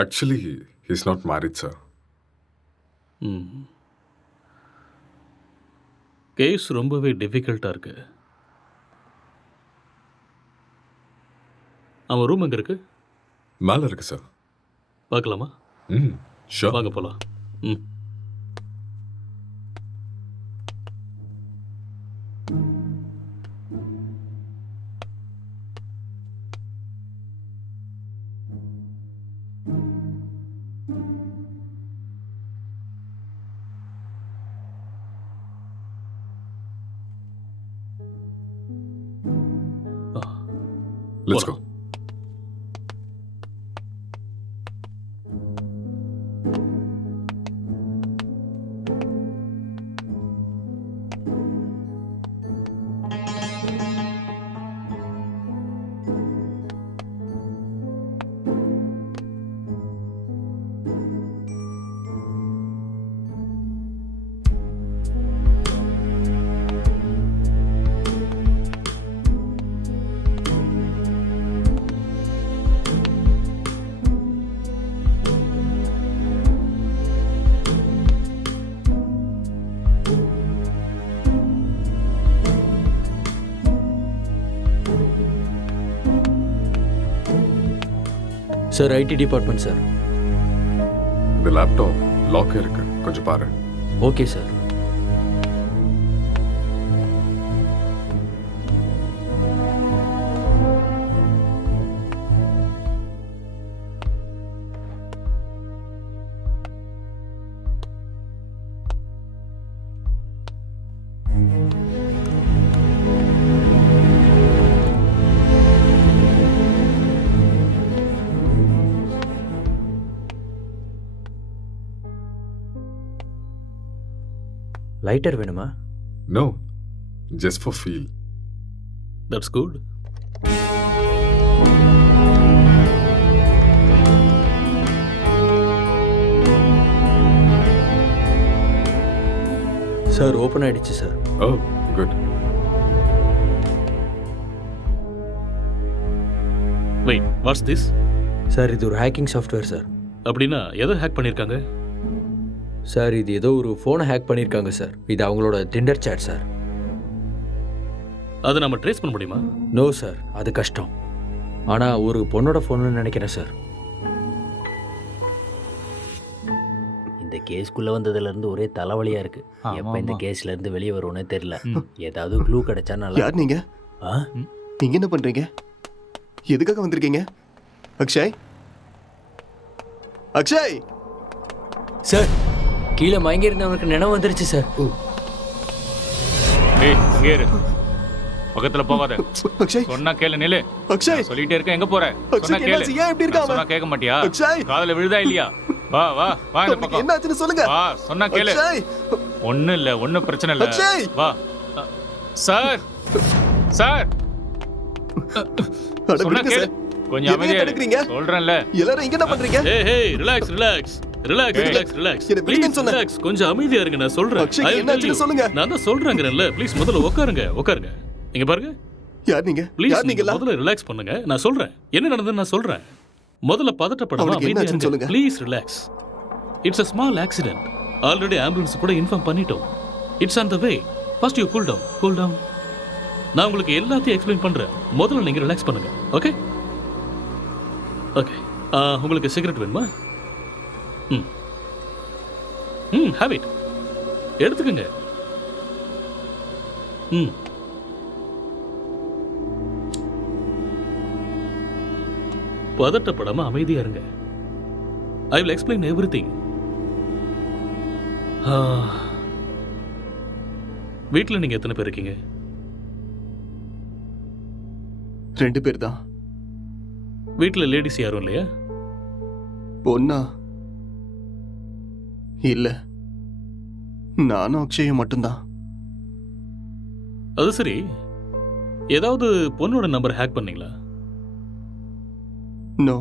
Actually he's not married sir. Case ரொம்பவே டிஃபிகல்ட்டாக இருக்கு. அவன் ரூம் எங்கே இருக்கு? மேலே இருக்கு சார். பார்க்கலாமா? ஷோர். வாங்க போகலாம். Let's go. Sir IT department sir. இந்த லேப்டாப் லாக் இருக்கு, கொஞ்சம் பாரு. Okay sir. லைட்டர் வேணுமா? No, just for feel. That's good. Sir open ஆயிடுச்சு sir. Oh, good. Wait, what's this? Sir இது ஒரு ஹேக்கிங் சாஃப்ட்வேர் சார். அப்படின்னா எதை ஹேக் பண்ணியிருக்காங்க? சார் இது ஏதோ ஒரு ஃபோனை ஹேக் பண்ணியிருக்காங்க சார். இது அவங்களோட டிண்டர் சேட் சார். அதை நம்ம ட்ரேஸ் பண்ண முடியுமா? நோ சார், அது கஷ்டம். ஆனால் ஒரு பொண்ணோட ஃபோன்னு நினைக்கிறேன் சார். இந்த கேஸ்க்குள்ளே வந்ததுலேருந்து ஒரே தலைவலியாக இருக்குது. எப்போ இந்த கேஸ்லேருந்து வெளியே வருவோன்னே தெரில. ஏதாவது க்ளூ கிடைச்சா நல்லா. யார் நீங்க? நீங்க என்ன பண்றீங்க? எதுக்காக வந்திருக்கீங்க? அக்ஷய், அக்ஷய் சார், கீழே மயங்கி இருந்தவனுக்கு நினைவு வந்துருச்சு சார். ஏய் இங்கே இரு, பக்கத்துல போகாத. அக்ஷய் சொன்னா கேளு. நில்லு. அக்ஷய் சொல்லிட்டே இருக்க, எங்க போற? சொன்னா அக்ஷய் கேளு. என்னாச்சு? ஏன் இப்படி இருக்காம? சொன்னா கேட்க மாட்டியா? அக்ஷய் காதுல விழுதா இல்லையா? வா வா வா இந்த பக்கம். என்னாச்சுன்னு சொல்லுங்க. வா, சொன்னா கேளு. அக்ஷய் ஒண்ணும் இல்ல, ஒண்ணும் பிரச்சனை இல்ல. அக்ஷய் வா. சார் சார் அட சொன்னா விடுங்க கேளு. சார். கொஞ்சம் எதையும் அமைதியா தடுக்கிறீங்க? இரு. சொல்றேன்ல. எல்லாரும் இங்க என்ன பண்றீங்க? ஏய் relax relax relax relax relax. என்ன விடுங்கன்னு சொன்னேன். ரிலாக்ஸ், கொஞ்சம் அமைதியா இருங்க, நான் சொல்றேன். அக்ஷய், I will என்னாச்சுன்னு tell you. சொல்லுங்க. நான் தான் சொல்றேங்கறேன்ல, ப்ளீஸ் முதல்ல உட்காருங்க உட்காருங்க. இங்க பாருங்க. யார் நீங்க? ப்ளீஸ் யார் நீங்க? முதல்ல ரிலாக்ஸ் பண்ணுங்க, நான் சொல்றேன். என்ன நடந்ததுன்னு நான் சொல்றேன். முதல்ல பதட்டப்படாம அவனுக்கு அமைதியா என்னாச்சுன்னு இருங்க. சொல்லுங்க. Please relax. It's a small accident. Already ambulance கூட இன்ஃபார்ம் பண்ணிட்டோம். It's on the way. First you cool down. Cool down. நான் உங்களுக்கு எல்லாத்தையும் எக்ஸ்பிளைன் பண்றேன். முதல்ல நீங்க ரிலாக்ஸ் பண்ணுங்க. Okay okay. உங்களுக்கு சிகரெட் வேணுமா? Have it. எடுத்துக்கங்க. பதட்டப்படாம அமைதியா இருங்க. I will explain everything. வீட்டில் நீங்க எத்தனை பேர் இருக்கீங்க? 2 பேர் தான். வீட்டில் லேடிஸ் யாரும் இல்லையா? பொண்ணா? இல்ல, நானும் அக்ஷயும் மட்டும்தான். அது சரி, ஏதாவது பொண்ணோட நம்பர் ஹேக் பண்ணீங்களா? No,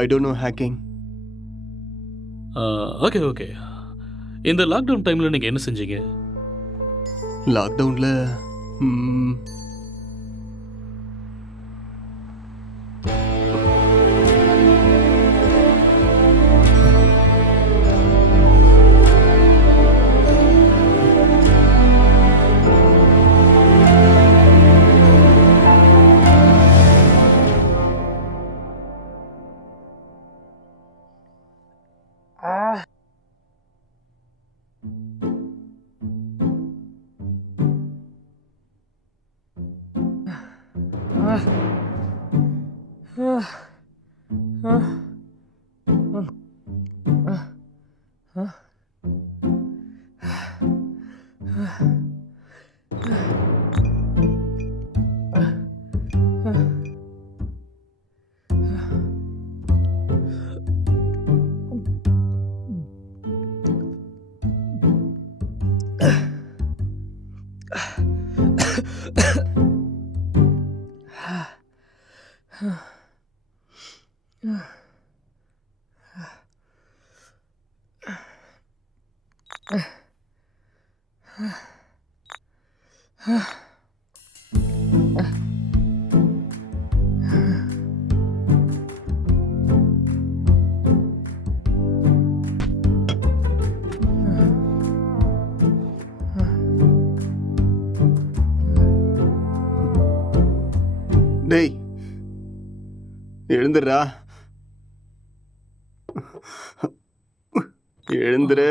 I don't know hacking. Okay okay. இந்த லாக்டவுன் டைம்ல நீங்க என்ன செஞ்சீங்க? லாக்டவுன்ல டேய், எழுந்துடுறா, எழுந்துரு.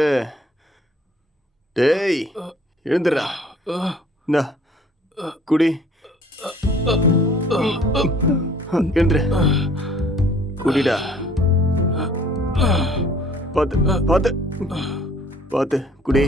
டேய், எழுந்துடுறா. இந்தா குடி. எழுந்துரு, குடிடா. பார்த்து பார்த்து பார்த்து குடி.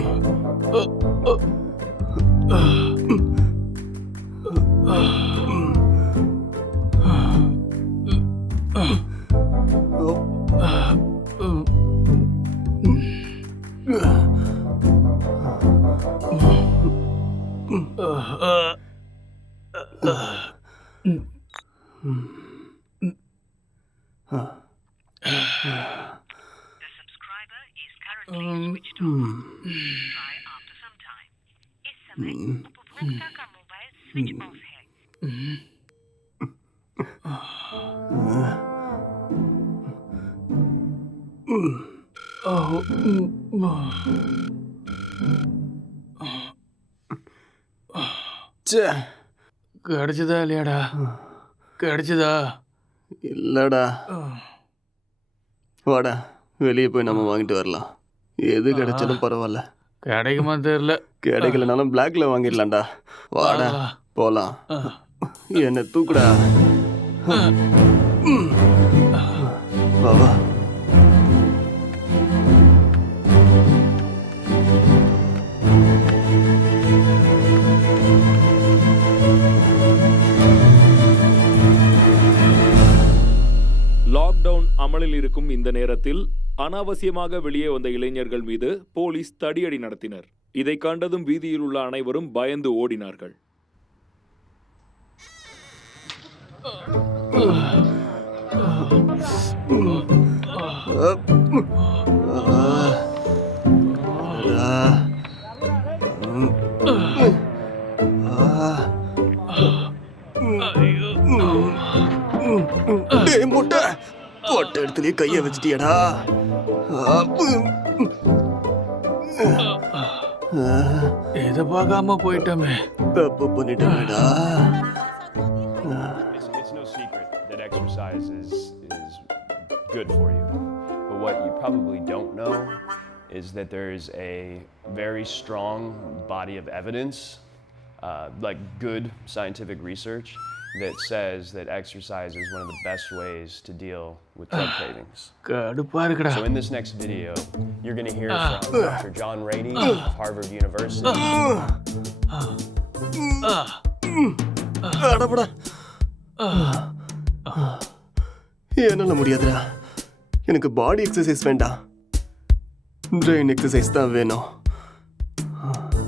கிடைச்சதா இல்லையாடா? கிடைச்சதா? இல்லடா. வாடா, வெளியே போய் நம்ம வாங்கிட்டு வரலாம். எது கிடைச்சாலும் பரவாயில்ல. கிடைக்குமா தெரியல. கிடைக்கலனாலும் பிளாக்ல வாங்கிடலாம்டா. வாடா போலாம். என்ன தூக்குடா. வா வா. லாக்டவுன் அமலில் இருக்கும் இந்த நேரத்தில் அனாவசியமாக வெளியே வந்த இளைஞர்கள் மீது போலீஸ் தடியடி நடத்தினர். இதை கண்டதும் வீதியில் உள்ள அனைவரும் பயந்து ஓடினார்கள். முட்டை போட்ட இடத்துலயே கைய வச்சிட்டியடா. இதை பார்க்காம போயிட்டோமே. தப்பு பண்ணிட்டேடா. It's no secret that exercise is good for you. But what you probably don't know is that there is a very strong body of evidence, like good scientific research, that says that exercise is one of the best ways to deal with drug cravings. கடுப்பா இருக்குடா. So in this next video, you're going to hear from Dr. John Rady of Harvard University. அடபடா. என்னால முடியாதுடா. எனக்கு பாடி exercise வேண்டாம், brain exercise தான் வேணும்.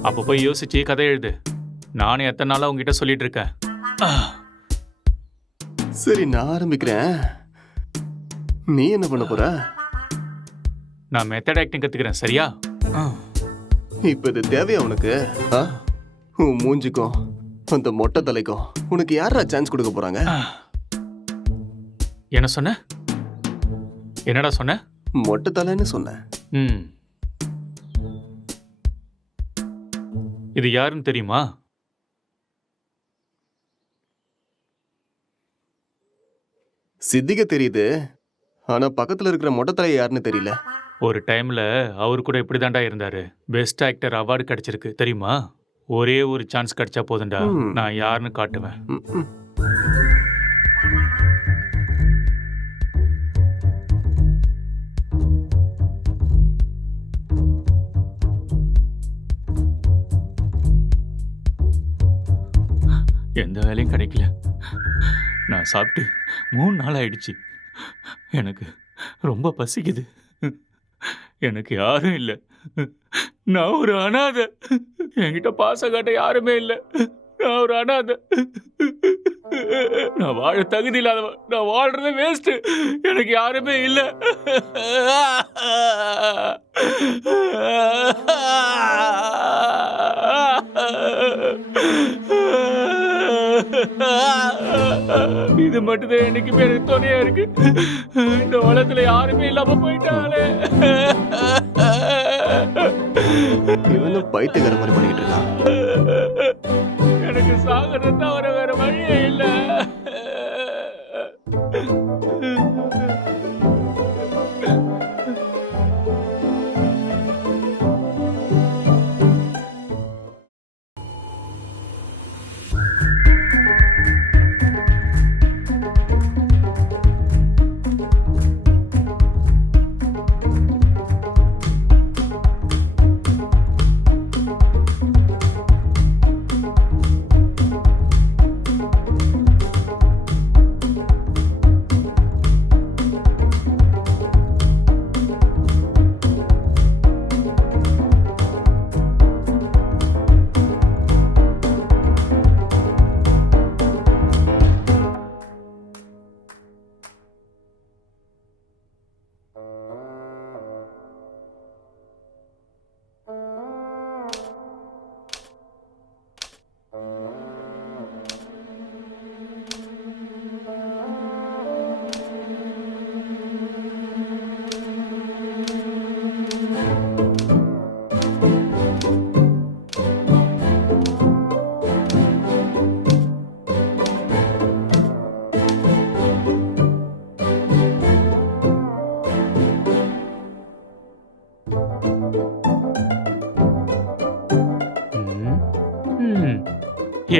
அப்போ போய் யோசிச்சு கதை எழுது. நானும் எத்தனை நாளா உங்ககிட்ட சொல்லிட்டு இருக்கேன். சரி, நான் ஆரம்பிக்கிறேன். நீ என்ன பண்ண போற? நான் மெத்தட் ஆக்டிங் கத்துக்கிறேன், சரியா? இப்ப இது தேவையா உனக்கு? உன் மூஞ்சிக்கும் அந்த மொட்டை தலைக்கும் உனக்கு யாரா சான்ஸ் கொடுக்க போறாங்க? என்ன சொன்ன? என்னடா சொன்ன? மொட்டை தலைன்னு சொன்ன. இது யாருன்னு தெரியுமா? சித்திக தெரியுது, ஆனா பக்கத்துல இருக்கிற மொட்டை தலை யாருன்னு தெரியல. ஒரு டைம்ல அவர் கூட இப்படிதான்டா இருந்தாரு. பெஸ்ட் ஆக்டர் அவார்டு கிடைச்சிருக்கு தெரியுமா? ஒரே ஒரு சான்ஸ் கிடைச்சா போதும்டா, நான் யாருன்னு காட்டுவேன். எந்த வேலையும் கிடைக்கல. நான் சாப்பிட்டு 3 நாள் ஆயிடுச்சு. எனக்கு ரொம்ப பசிக்குது. எனக்கு யாரும் இல்லை. நான் ஒரு அனாதை. என்கிட்ட பாசம் காட்ட யாருமே இல்லை. நான் ஒரு அனாதை. நான் வாழ தகுதி இல்லாதவன். நான் வாழ்றது வேஸ்ட். எனக்கு யாருமே இல்லை. இது மட்டும்தான் எனக்கு பேரு துணையா இருக்கு. இந்த உலகத்துல யாருமே இல்லாம போயிட்டாலே. இவனும் பைத்தியக்கார மாதிரி பண்ணிட்டு இருக்கான். எனக்கு சாகிறது தவிர வேற வழியே இல்லை.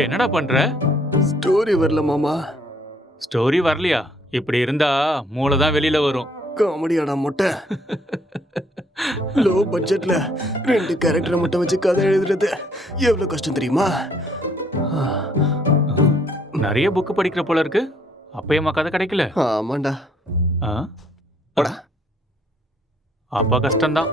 என்னடா பண்ற? ஸ்டோரி வரல மாமா. ஸ்டோரி வரலையா? இப்படி இருந்தா மூளை தான் வெளியில வரும். காமெடியாடா மொட்டை. லோ பட்ஜெட்ல 2 கேரக்டரை மட்டும் வச்சு கதை எழுதுறது எவ்வளவு கஷ்டம் தெரியுமா? நிறைய புக் படிக்கிற போல இருக்கு. அப்பயமா கதை கிடைக்கல? ஆமாண்டா. அப்ப கஷ்டம்தான்.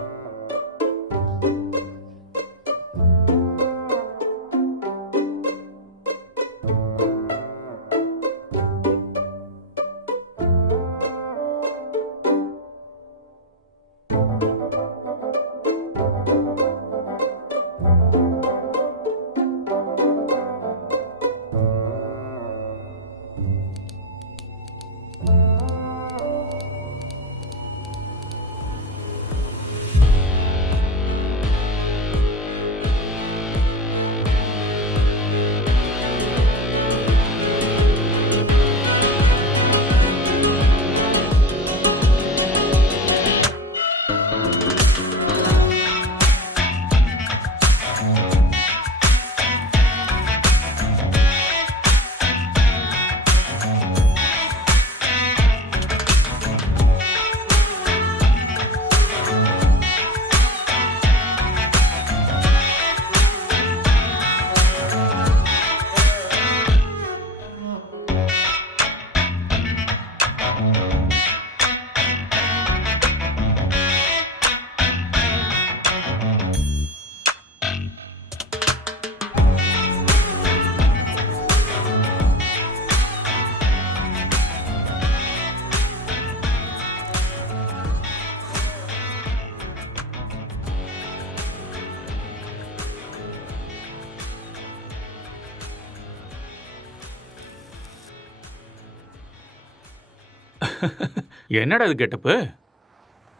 என்னடா இது கெட்டப்பு?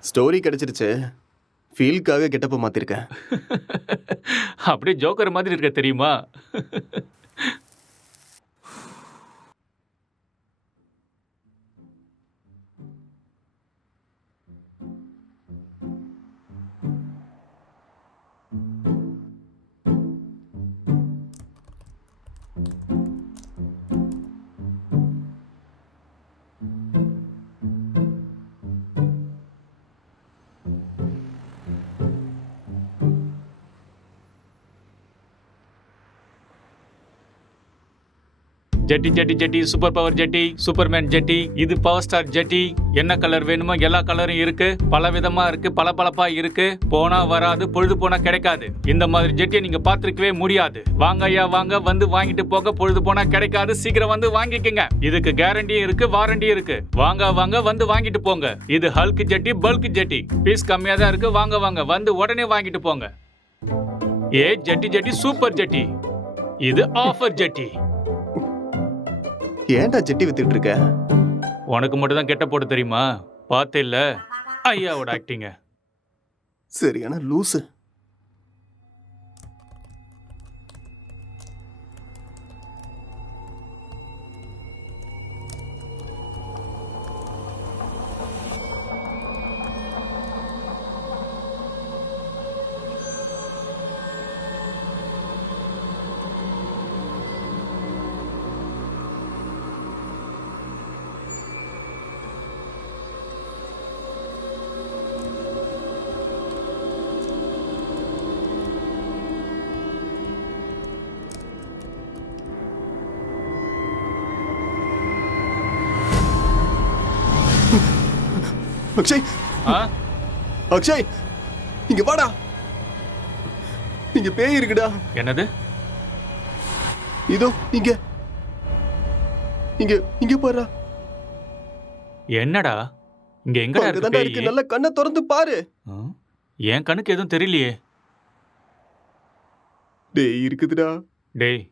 ஸ்டோரி கிடைச்சிருச்சு, ஃபீல்க்காக கெட்டப்ப மாத்திருக்கேன். அப்படியே ஜோக்கர் மாதிரி இருக்க தெரியுமா? ஜெட்டி ஜெட்டி ஜெட்டி, சூப்பர் பவர் ஜெட்டி, சூப்பர்மேன் ஜெட்டி, இது பவர் ஸ்டார் ஜெட்டி. என்ன கலர் வேணுமோ எல்லா கலரும் இருக்கு, பல விதமா இருக்கு, பளபளப்பா இருக்கு. போனா வராது, பொழுது போனா கிடைக்காது. இந்த மாதிரி ஜெட்டியை நீங்க பார்த்திருக்கவே முடியாது. வாங்க ஐயா வாங்க, வந்து வாங்கிட்டு போக. பொழுது போனா கிடைக்காது, சீக்கிரம் வந்து வாங்கிக்கங்க. இதுக்கு கேரண்டியும் இருக்கு, வாரண்டியும் இருக்கு. வாங்க வாங்க, வந்து வாங்கிட்டு போங்க. இது ஹல்க் ஜெட்டி, பல்க் ஜெட்டி. பீஸ் கம்மியா தான் இருக்கு. வாங்க வாங்க, வந்து உடனே வாங்கிட்டு போங்க. ஏ ஜெட்டி ஜெட்டி, சூப்பர் ஜெட்டி. இது ஆஃபர் ஜெட்டி. ஏன்டா ஜெட்டி வித்துட்டு இருக்க? உனக்கு மட்டும் தான் கெட்ட போட தெரியுமா? பார்த்தே இல்ல ஐயாவோட ஆக்டிங்க. சரியான லூசு. அக்ஷய், அக்ஷய், இங்க வாடா. இங்க பேய் இருக்குடா. என்னது? இதோ இங்க இங்க இங்க பாரு. என்னடா இங்க எங்கடா இருக்கு? இருக்கு? நல்ல கண்ணை திறந்து பாரு. என் கண்ணுக்கு எதுவும் தெரியலையே. டேய் இருக்குதுடா. டேய்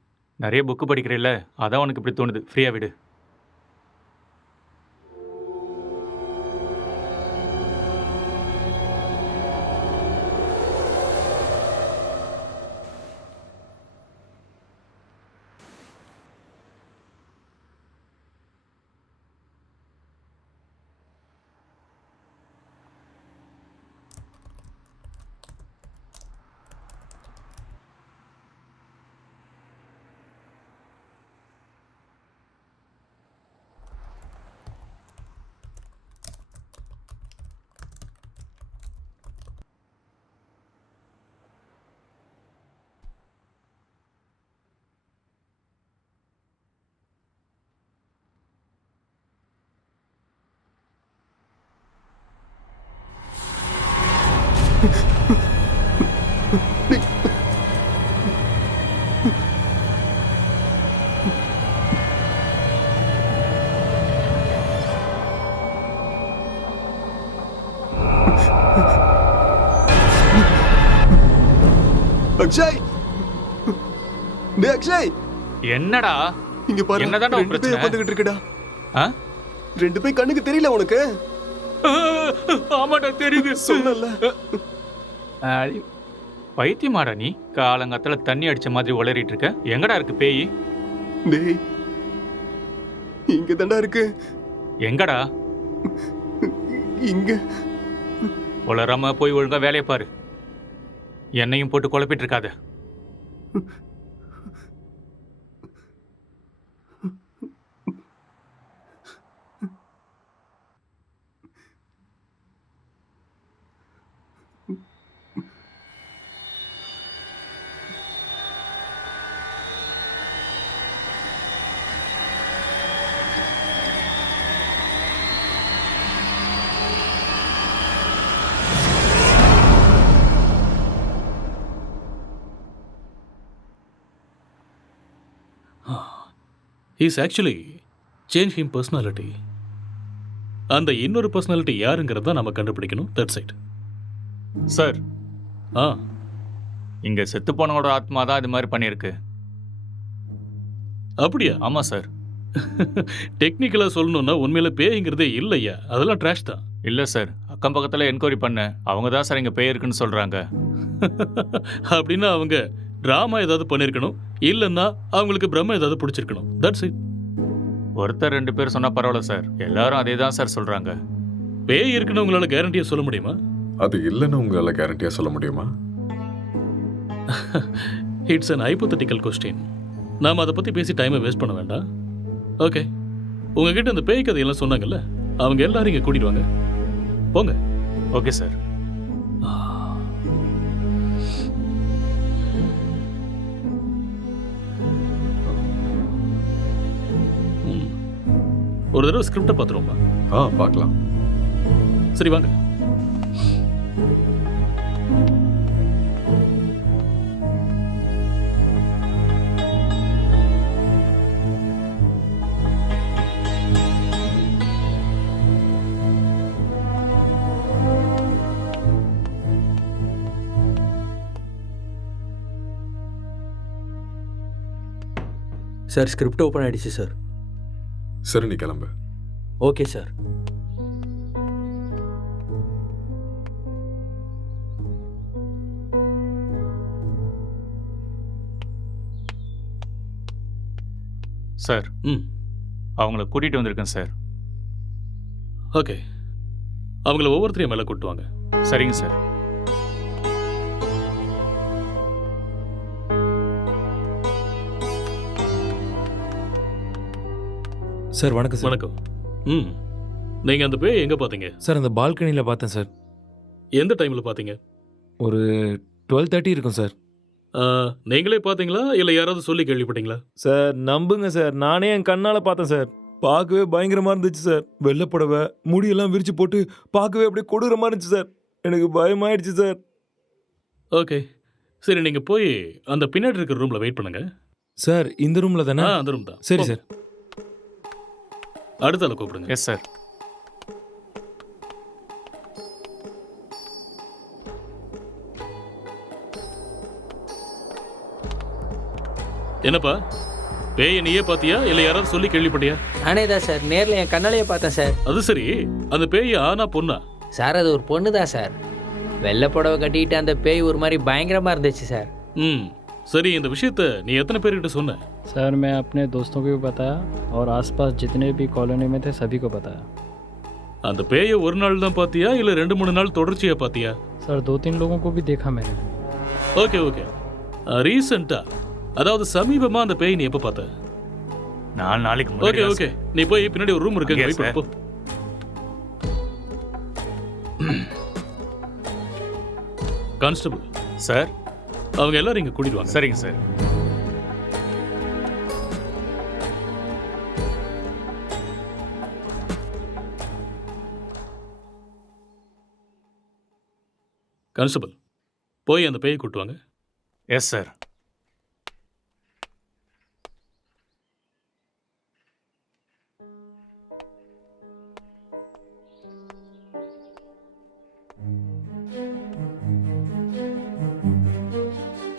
நிறைய புக்கு படிக்கிறேல்ல, அதான் உனக்கு இப்படி தோணுது. ஃப்ரீயா விடு. அக்ஷய், டேய் அக்ஷய், என்னடா இங்க பாரு. என்னடா ரெண்டு பேய் உட்கார்ந்துகிட்டு இருக்குடா. ரெண்டு பேய் கண்ணுக்கு தெரியல உனக்கு? ஆமாடா தெரியுது. சொன்னல. பைத்தியமாடா நீ? காலங்காத்துல தண்ணி அடிச்ச மாதிரி உளறிட்டு இருக்க. எங்கடா இருக்கு பேய்? டேய் இங்க தான்டா இருக்கு. எங்கடா? இங்க. உளராம போய் ஒழுங்கா வேலையை பாரு. என்னையும் போட்டு குழப்பிட்டு இருக்காத. He's actually changed him personality. அந்த இன்னொரு பர்சனாலிட்டி யாருங்கிறத நம்ம கண்டுபிடிக்கணும். That's it. சார், இங்க செத்து போனவோட ஆத்மா தான் இது மாதிரி பண்ணியிருக்கு. அப்படியா? ஆமா சார். டெக்னிக்கலாக சொல்லணும்னா உண்மையில பேய்ங்கிறதே இல்லையா, அதெல்லாம் ட்ராஷ் தான். இல்லை சார், அக்கம் பக்கத்தில் என்கொயரி பண்ணேன். அவங்க தான் சார் இங்கே பேய் இருக்குன்னு சொல்கிறாங்க. அப்படின்னா அவங்க ட்ராமா ஏதாவது பண்ணியிருக்கணும், இல்லைன்னா அவங்களுக்கு பிரம்ம ஏதாவது பிடிச்சிருக்கணும். That's it. ஒருத்தர் 2 பேர் சொன்னால் பரவாயில்ல சார், எல்லாரும் அதே தான் சார் சொல்கிறாங்க. பேய் இருக்குன்னு உங்களால் கேரண்டியாக சொல்ல முடியுமா? அது இல்லைன்னு உங்களால் கேரண்டியாக சொல்ல முடியுமா? It's an hypothetical question. நாம் அதை பற்றி பேசி டைமை வேஸ்ட் பண்ண வேண்டாம். ஓகே, உங்ககிட்ட அந்த பேய் கதையெல்லாம் சொன்னாங்கல்ல, அவங்க எல்லாரும் இங்கே கூட்டிட்டு வாங்க. போங்க. Okay sir. ஒரு தடவை ஸ்கிரிப்டை பார்த்துருவோமா? பார்க்கலாம். சரி வாங்க. சார் ஸ்கிரிப்ட் ஓப்பன் ஆயிடுச்சு சார். சரி, நீ கிளம்பு. Okay sir. சார், அவங்கள கூட்டிகிட்டு வந்திருக்கேன் சார். ஓகே, அவங்கள ஒவ்வொருத்தரையும் மேலே கூட்டு வாங்க. சரிங்க சார். சார் வணக்கம் சார். வணக்கம். நீங்கள் அந்த பேய் எங்கே பார்த்தீங்க? சார் அந்த பால்கனியில் பார்த்தேன் சார். எந்த டைமில் பார்த்தீங்க? ஒரு 12:30 இருக்கும் சார். நீங்களே பார்த்தீங்களா இல்லை யாராவது சொல்லி கேள்விப்பட்டீங்களா? சார் நம்புங்க சார், நானே என் கண்ணால் பார்த்தேன் சார். பார்க்கவே பயங்கரமாக இருந்துச்சு சார். வெள்ளைப்புடவை முடியெல்லாம் விரிச்சு போட்டு பார்க்கவே அப்படியே கொடூரமாக இருந்துச்சு சார். எனக்கு பயமாயிடுச்சு சார். ஓகே, சரி, நீங்கள் போய் அந்த பின்னாடி இருக்கிற ரூமில் வெயிட் பண்ணுங்க. சார் இந்த ரூமில் தானே? அந்த ரூம் தான். சரி சார். அடுத்த ஆளை கூப்பிடுங்க. Yes sir. என்னப்பா, பேயை நீயே பார்த்தியா இல்லை யாராவது சொல்லி கேள்விப்பட்டியா? நானே தான் சார், நேரில் என் கண்ணாலேயே பார்த்தேன் சார். அது சரி, அந்த பேய் ஆனா பொண்ணா? சார் அது ஒரு பொண்ணு தான் சார். வெள்ளை புடவை கட்டிட்டு அந்த பேய் ஒரு மாதிரி பயங்கரமாக இருந்துச்சு சார். சரி, இந்த விஷயத்த நீ எத்தனை பேர்கிட்ட சொன்ன? सर मैं अपने दोस्तों को भी बताया और आसपास जितने भी कॉलोनी में थे सभी को बताया. அந்த பேயை ஒரு நாள் தான் பார்த்தியா இல்லை 2-3 நாள் தொடர்ச்சியா பார்த்தியா? सर 2-3 लोगों को भी देखा मैंने. ஓகே ஓகே, ரீசெண்டா, அதாவது சமீபமா அந்த பேய் நீ எப்போ பார்த்த? 4 நாளைக்கு முன்னாடி. ஓகே ஓகே, நீ போய் பின்னாடி ஒரு ரூம் இருக்கு, வெயிட் பண்ணு போ. கான்ஸ்டபிள் சார், அவங்க எல்லாரும் இங்கே கூட்டிட்டு வாங்க. சரிங்க சார். கான்ஸ்டபிள், போய் அந்த பேயை கூட்டு வாங்க. Yes sir.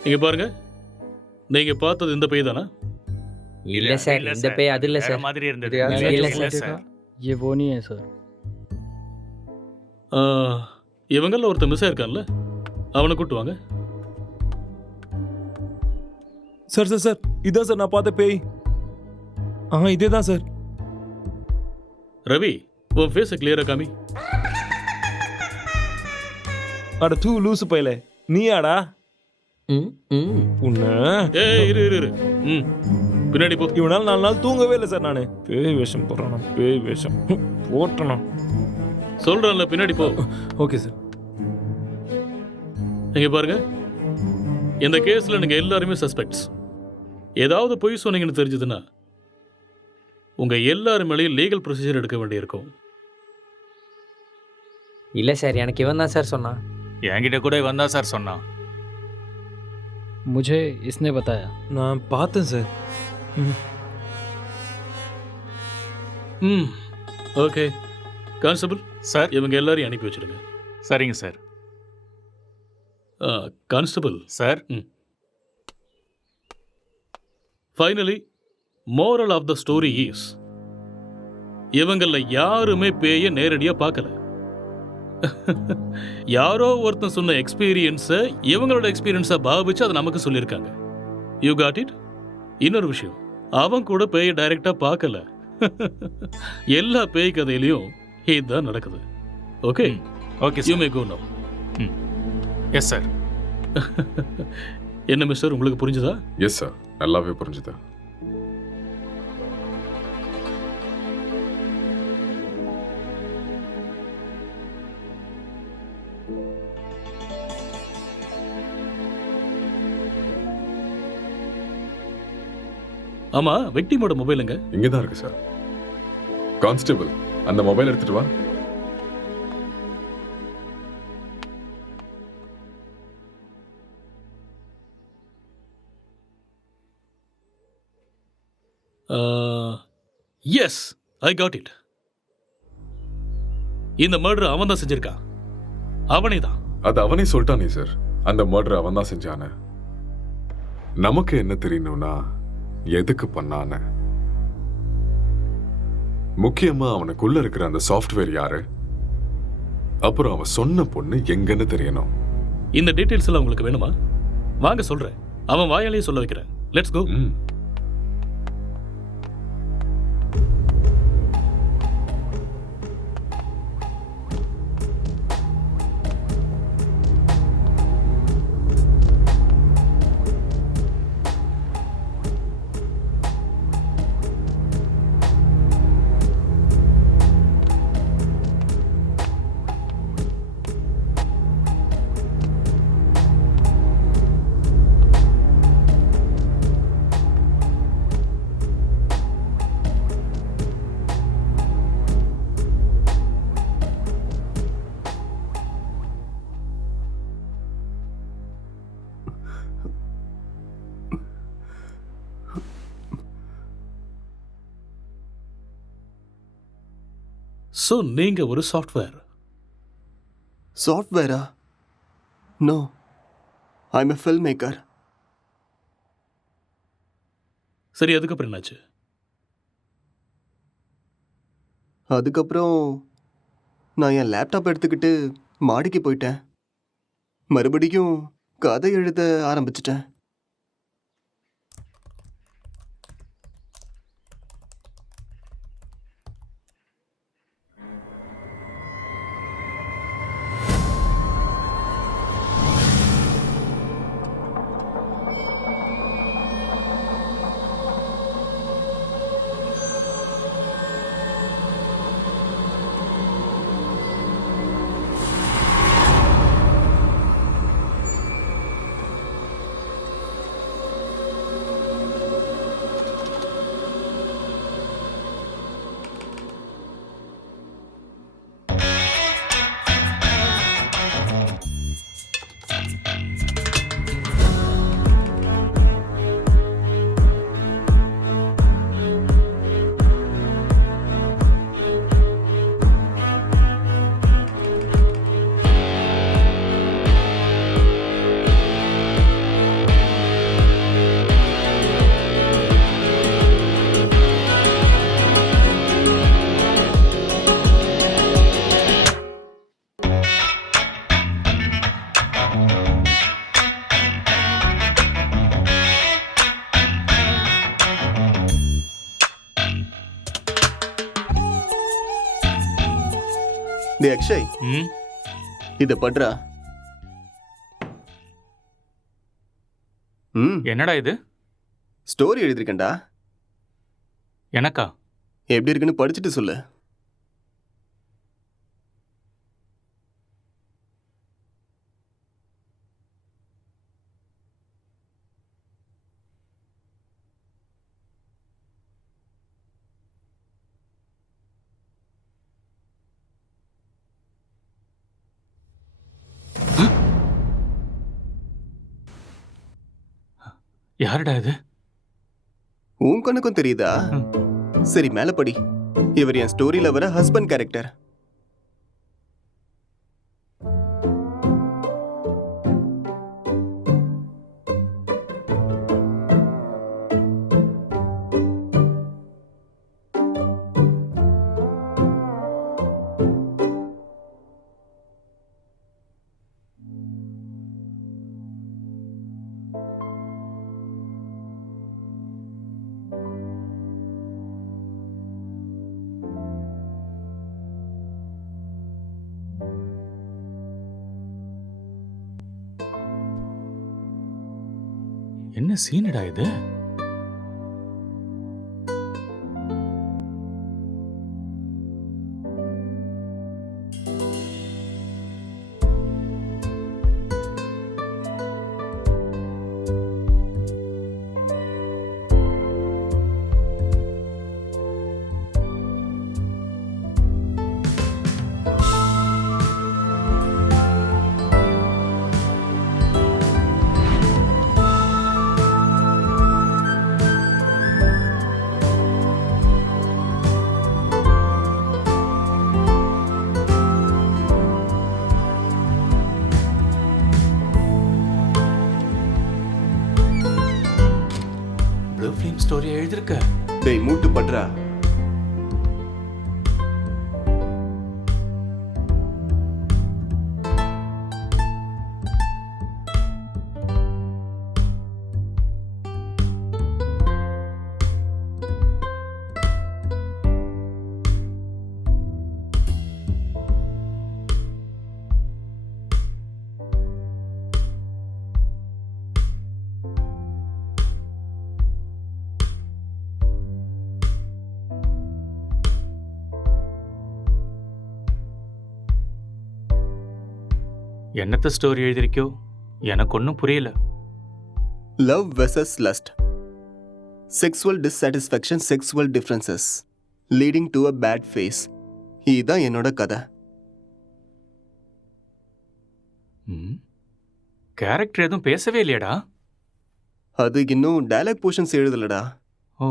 இங்க பாருங்க, நீங்க பார்த்தது இந்த பேய் தானா? இல்லை சார், இந்த பேய் அது இல்லை சார். மாதிரி இருந்தது. இல்லை देखा ये वो नहीं है सर. இவங்கள ஒருத்தர் மிஸ் ஆயிருக்கான்ல, அவனை கூட்டு வாங்க. சார் சார் சார், இதான் சார் நான் பார்த்த பேய். இதே தான் சார். ரவி, உன் ஃபேஸை கிளியரா காமி. அட தூ லூசு பையலே, நீயாடா? உன்ன இரு இரு இரு. பின்னாடி போ. இவனால 4 நாள் தூங்கவே இல்லை சார். நான் பேய் வேஷம் போடுறான், பேய் வேஷம் போட்டனா சொல்றேன்ல, பின்னாடி போ. Okay sir. இங்க பாருங்க, இந்த கேஸ்ல நீங்க எல்லாருமே சஸ்பெக்ட்ஸ். ஏதாவது பொய் சொன்னீங்கன்னு தெரிஞ்சதுன்னா உங்க எல்லாரும் மேலேயும் லீகல் ப்ரொசீஜர் எடுக்க வேண்டியிருக்கும். இல்லை சார், எனக்கு இவன் தான் சார் சொன்னான். என்கிட்ட கூட இவன் தான் சார் சொன்னான். मुझे इसने बताया. நான் பார்த்தேன் சார். ஓகே கான்ஸ்டபிள் சார், இவங்க எல்லாரையும் அனுப்பி வச்சிடுங்க. சரிங்க sir. Constable sir, finally moral of the story is இவங்கள யாருமே பேய நேரடியா பார்க்கல. யாரோ ஒருத்தன் சொன்ன எக்ஸ்பீரியன்ஸை இவங்களோட எக்ஸ்பீரியன்ஸை பாவிச்சு அதை நமக்கு சொல்லியிருக்காங்க. You got it? இன்னொரு விஷயம், அவன் கூட பேயை டைரக்டா பார்க்கல. எல்லா பேய் கதையிலையும் இதுதான் நடக்குது. Okay okay you may go now. Yes sir. என்ன மிஸ்டர், உங்களுக்கு புரிஞ்சுதா? எஸ் சார், நல்லாவே புரிஞ்சுது. ஆமா, விக்டிமோட மொபைலுங்க? இங்கே தான் இருக்கு சார். கான்ஸ்டபிள், அந்த மொபைல் எடுத்துட்டு வா. Yes, I got it. இந்த மர்டர் அவன் தான் செஞ்சிருக்கான். அவனே தான். அது அவனே சொல்லிட்டானே சார், அந்த மர்டர் அவன் தான் செஞ்சான. நமக்கு என்ன தெரியணும்னா எதுக்கு பண்ணான, முக்கியமா அவனுக்குள்ள இருக்கிற அந்த சாஃப்ட்வேர் யாரு, அப்புறம் அவன் சொன்ன பொண்ணு எங்கன்னு தெரியணும். இந்த டீடைல்ஸ் எல்லாம் உங்களுக்கு வேணுமா? வாங்க சொல்றேன். அவன் வாயாலேயே சொல்ல வைக்கிறேன். Let's go. ஸோ நீங்க ஒரு சாஃப்ட்வேர்? சாஃப்ட்வேரா? No, I am a film maker. சரி, அதுக்கப்புறம் என்னாச்சு? அதுக்கப்புறம் நான் என் லேப்டாப் எடுத்துக்கிட்டு மாடிக்கு போயிட்டேன். மறுபடியும் கதை எழுத ஆரம்பிச்சிட்டேன். டே அக்ஷய், இத பண்றா. என்னடா இது? ஸ்டோரி எழுதிருக்கேன்டா. எனக்கா? எப்படி இருக்குன்னு படிச்சுட்டு சொல்லு. யாருடா இது? உன் கண்ணுக்கும் தெரியுதா? சரி, மேல படி. இவர் என் ஸ்டோரியில வர ஹஸ்பண்ட் கேரக்டர். என்ன சீனடா இது? ப்ளூ ஃபிலிம் ஸ்டோரி எழுதிருக்க? டேய் மூட்டு பண்றா. என்னத்த ஸ்டோரி எழுதிருக்கியோ எனக்கு ஒன்றும் புரியல. Love versus lust, sexual dissatisfaction, sexual differences leading to a bad phase. இதுதான் என்னோட கதை. கேரக்டர் எதுவும் பேசவே இல்லையாடா? அது இன்னும் டயலாக் போர்ஷன்ஸ் எழுதலடா. ஓ,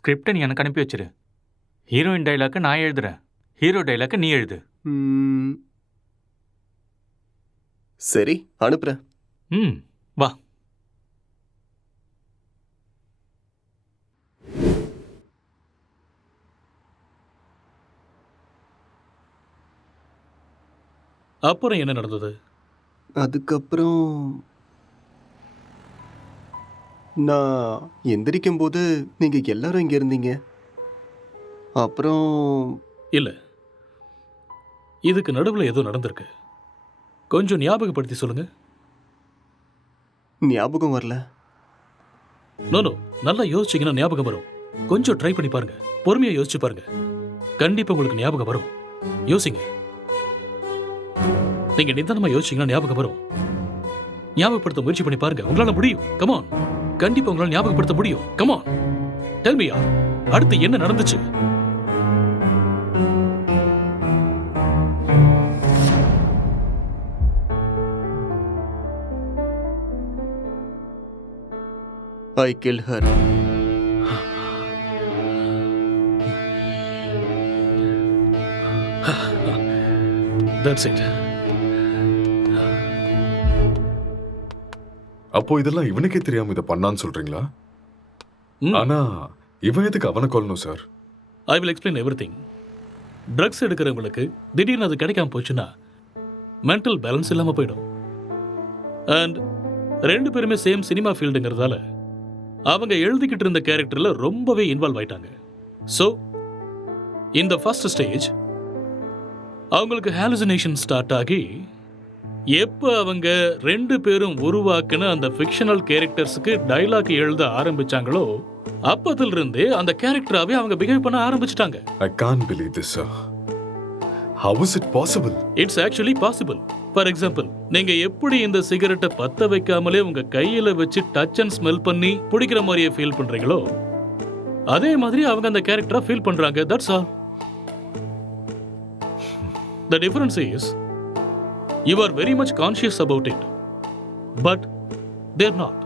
ஸ்கிரிப்டை நீ எனக்கு அனுப்பி வச்சிரு. ஹீரோயின் டைலாக்கை நான் எழுதுறேன், ஹீரோ டைலாக்கை நீ எழுது. சரி, அனுப்புறேன். வா. அப்புறம் என்ன நடந்தது? அதுக்கப்புறம் நான் எந்திரிக்கும் போது நீங்க எல்லாரும் இங்க இருந்தீங்க. அப்புறம் இல்ல, இதுக்கு நடுவில் ஏதோ நடந்திருக்கு. கொஞ்சம் ஞாபகப்படுத்தி சொல்லுங்க. ஞாபகம் வரல. நோ, நல்லா யோசிச்சீங்கன்னா ஞாபகம் வரும். கொஞ்சம் ட்ரை பண்ணி பாருங்க, பொறுமையா யோசிச்சு பாருங்க. கண்டிப்பா உங்களுக்கு ஞாபகம் வரும். யோசிங்க. நீங்க நிதானமா யோசிச்சீங்கன்னா ஞாபகம் வரும். ஞாபகப்படுத்த முயற்சி பண்ணி பாருங்க, உங்களால முடியும். கமான், கண்டிப்பா உங்களால ஞாபகப்படுத்த முடியும். கமான், டெல் மீ, அடுத்து என்ன நடந்துச்சு? I killed her. That's it. அப்போ இதெல்லாம் இவனுக்கே தெரியாம இதை பண்ணான்னு சொல்றீங்களா? ஆனா இவன் எதுக்கு அவனை கொல்லணும் sir? I will explain everything. Drugs எடுக்கிறவங்களுக்கு திடீர்னு அது கிடைக்காம போச்சுன்னா மென்டல் பேலன்ஸ் இல்லாம போயிடும். அண்ட் ரெண்டு பேருமே சேம் சினிமா ஃபீல்டுங்கிறதால அவங்க எழுதிக்கிட்டு இருந்த கேரக்டர்ல ரொம்பவே இன்வால்வ் ஆயிட்டாங்க. ஸோ இந்த ஃபர்ஸ்ட் ஸ்டேஜ் அவங்களுக்கு ஹாலுசினேஷன் ஸ்டார்ட் ஆகி எப்போ அவங்க ரெண்டு பேரும் உருவாக்குன அந்த ஃபிக்ஷனல் கேரக்டர்ஸுக்கு டைலாக் எழுத ஆரம்பிச்சாங்களோ அப்பதிலிருந்தே அந்த கேரக்டராகவே அவங்க பிஹேவ் பண்ண ஆரம்பிச்சிட்டாங்க. I can't believe this, sir. How is it possible? It's actually possible. For example, நீங்க எப்படி இந்த சிகரெட்டை பத்த வைக்காமலே உங்க கையில வச்சு டச் அண்ட் ஸ்மெல் பண்ணி பிடிக்கிற மாதிரியே ஃபீல் பண்றீங்களோ அதே மாதிரி அவங்க அந்த கேரக்டரா ஃபீல் பண்றாங்க. That's all. The difference is you are very much conscious about it, but they're not.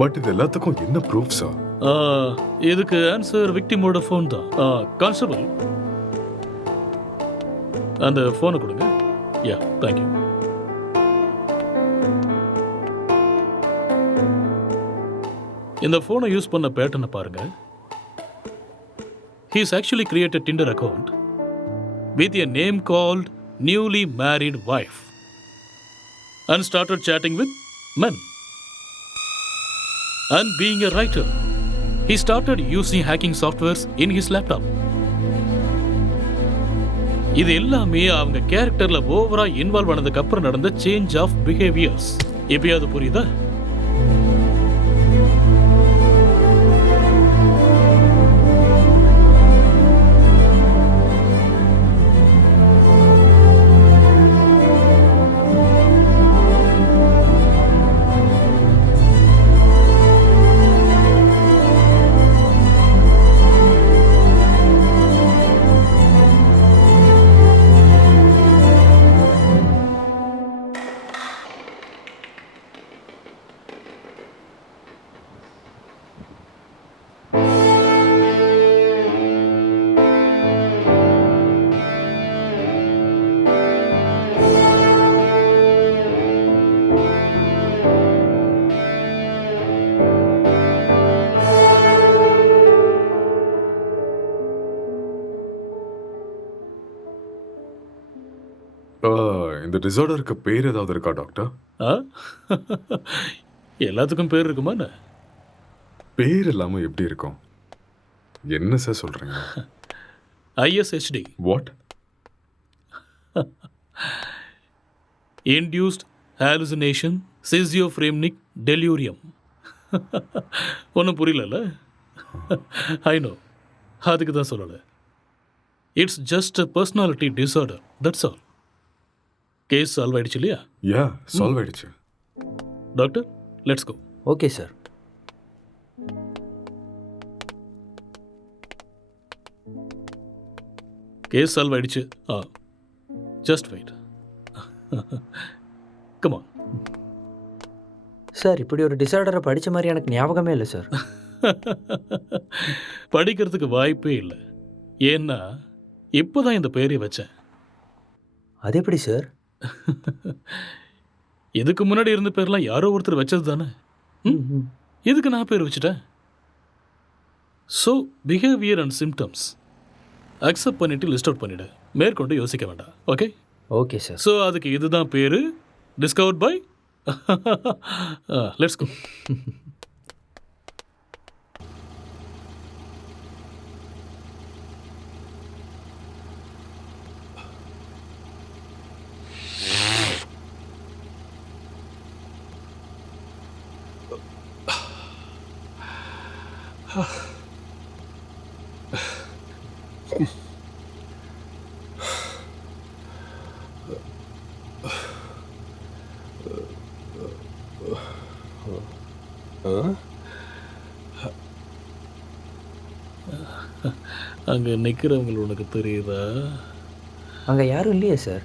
But இது எல்லாத்துக்கும் என்ன ப்ரூஃப் சார்? இதுக்கு ஆன்சர் விக்டிமோட ஃபோன் தான். கான்ஸ்டபிள், அந்த ஃபோனை கொடுங்க. யா, தேங்க்யூ. இந்த ஃபோனை யூஸ் பண்ண பேட்டர்னை பாருங்க. He has actually created Tinder account with a name called newly married wife and started chatting with men. And being a writer, he started using hacking softwares in his laptop. இது எல்லாமே அவங்க கேரக்டர்ல ஓவரா involve ஆனதுக்கு அப்புறம் நடந்த change of behaviours. எப்பயாவது புரியுதா? இந்த டிசார்டருக்கு பேர் ஏதாவது இருக்கா டாக்டர்? எல்லாத்துக்கும் பேர் இருக்குமா? பேர் இல்லாமல் எப்படி இருக்கும்? என்ன சார் சொல்கிறீங்க? ISHD. What? Induced hallucination schizophrenic delirium. ஒன்றும் புரியல. ஐ நோ, அதுக்கு தான் சொல்லலை. It's just a personality disorder, that's all. Case solve ஆயிடுச்சு இல்லையா? யா, சால்வ் ஆயிடுச்சு. Doctor, let's go. Okay sir. Case solve ஆயிடுச்சு. Just wait. Come on. Sir, இப்படி ஒரு டிசார்டரை படித்த மாதிரி எனக்கு ஞாபகமே இல்லை சார். படிக்கிறதுக்கு வாய்ப்பே இல்லை. ஏன்னா இப்போதான் இந்த பேரை வச்சேன். அது எப்படி சார்? இதுக்கு முன்னாடி இருந்த பேர்லாம் யாரோ ஒருத்தர் வச்சது தானே. இதுக்கு நான் பேர் வச்சுட்டேன். So behaviour and symptoms accept பண்ணிட்டு லிஸ்ட் அவுட் பண்ணிவிடு. மேற்கொண்டு யோசிக்க வேண்டாம். ஓகே? Okay sir. ஸோ அதுக்கு இதுதான் பேர். Discovered by. Let's go. அங்கே நிற்கிறவங்க உனக்கு தெரியுதா? அங்கே யாரும் இல்லையே சார்.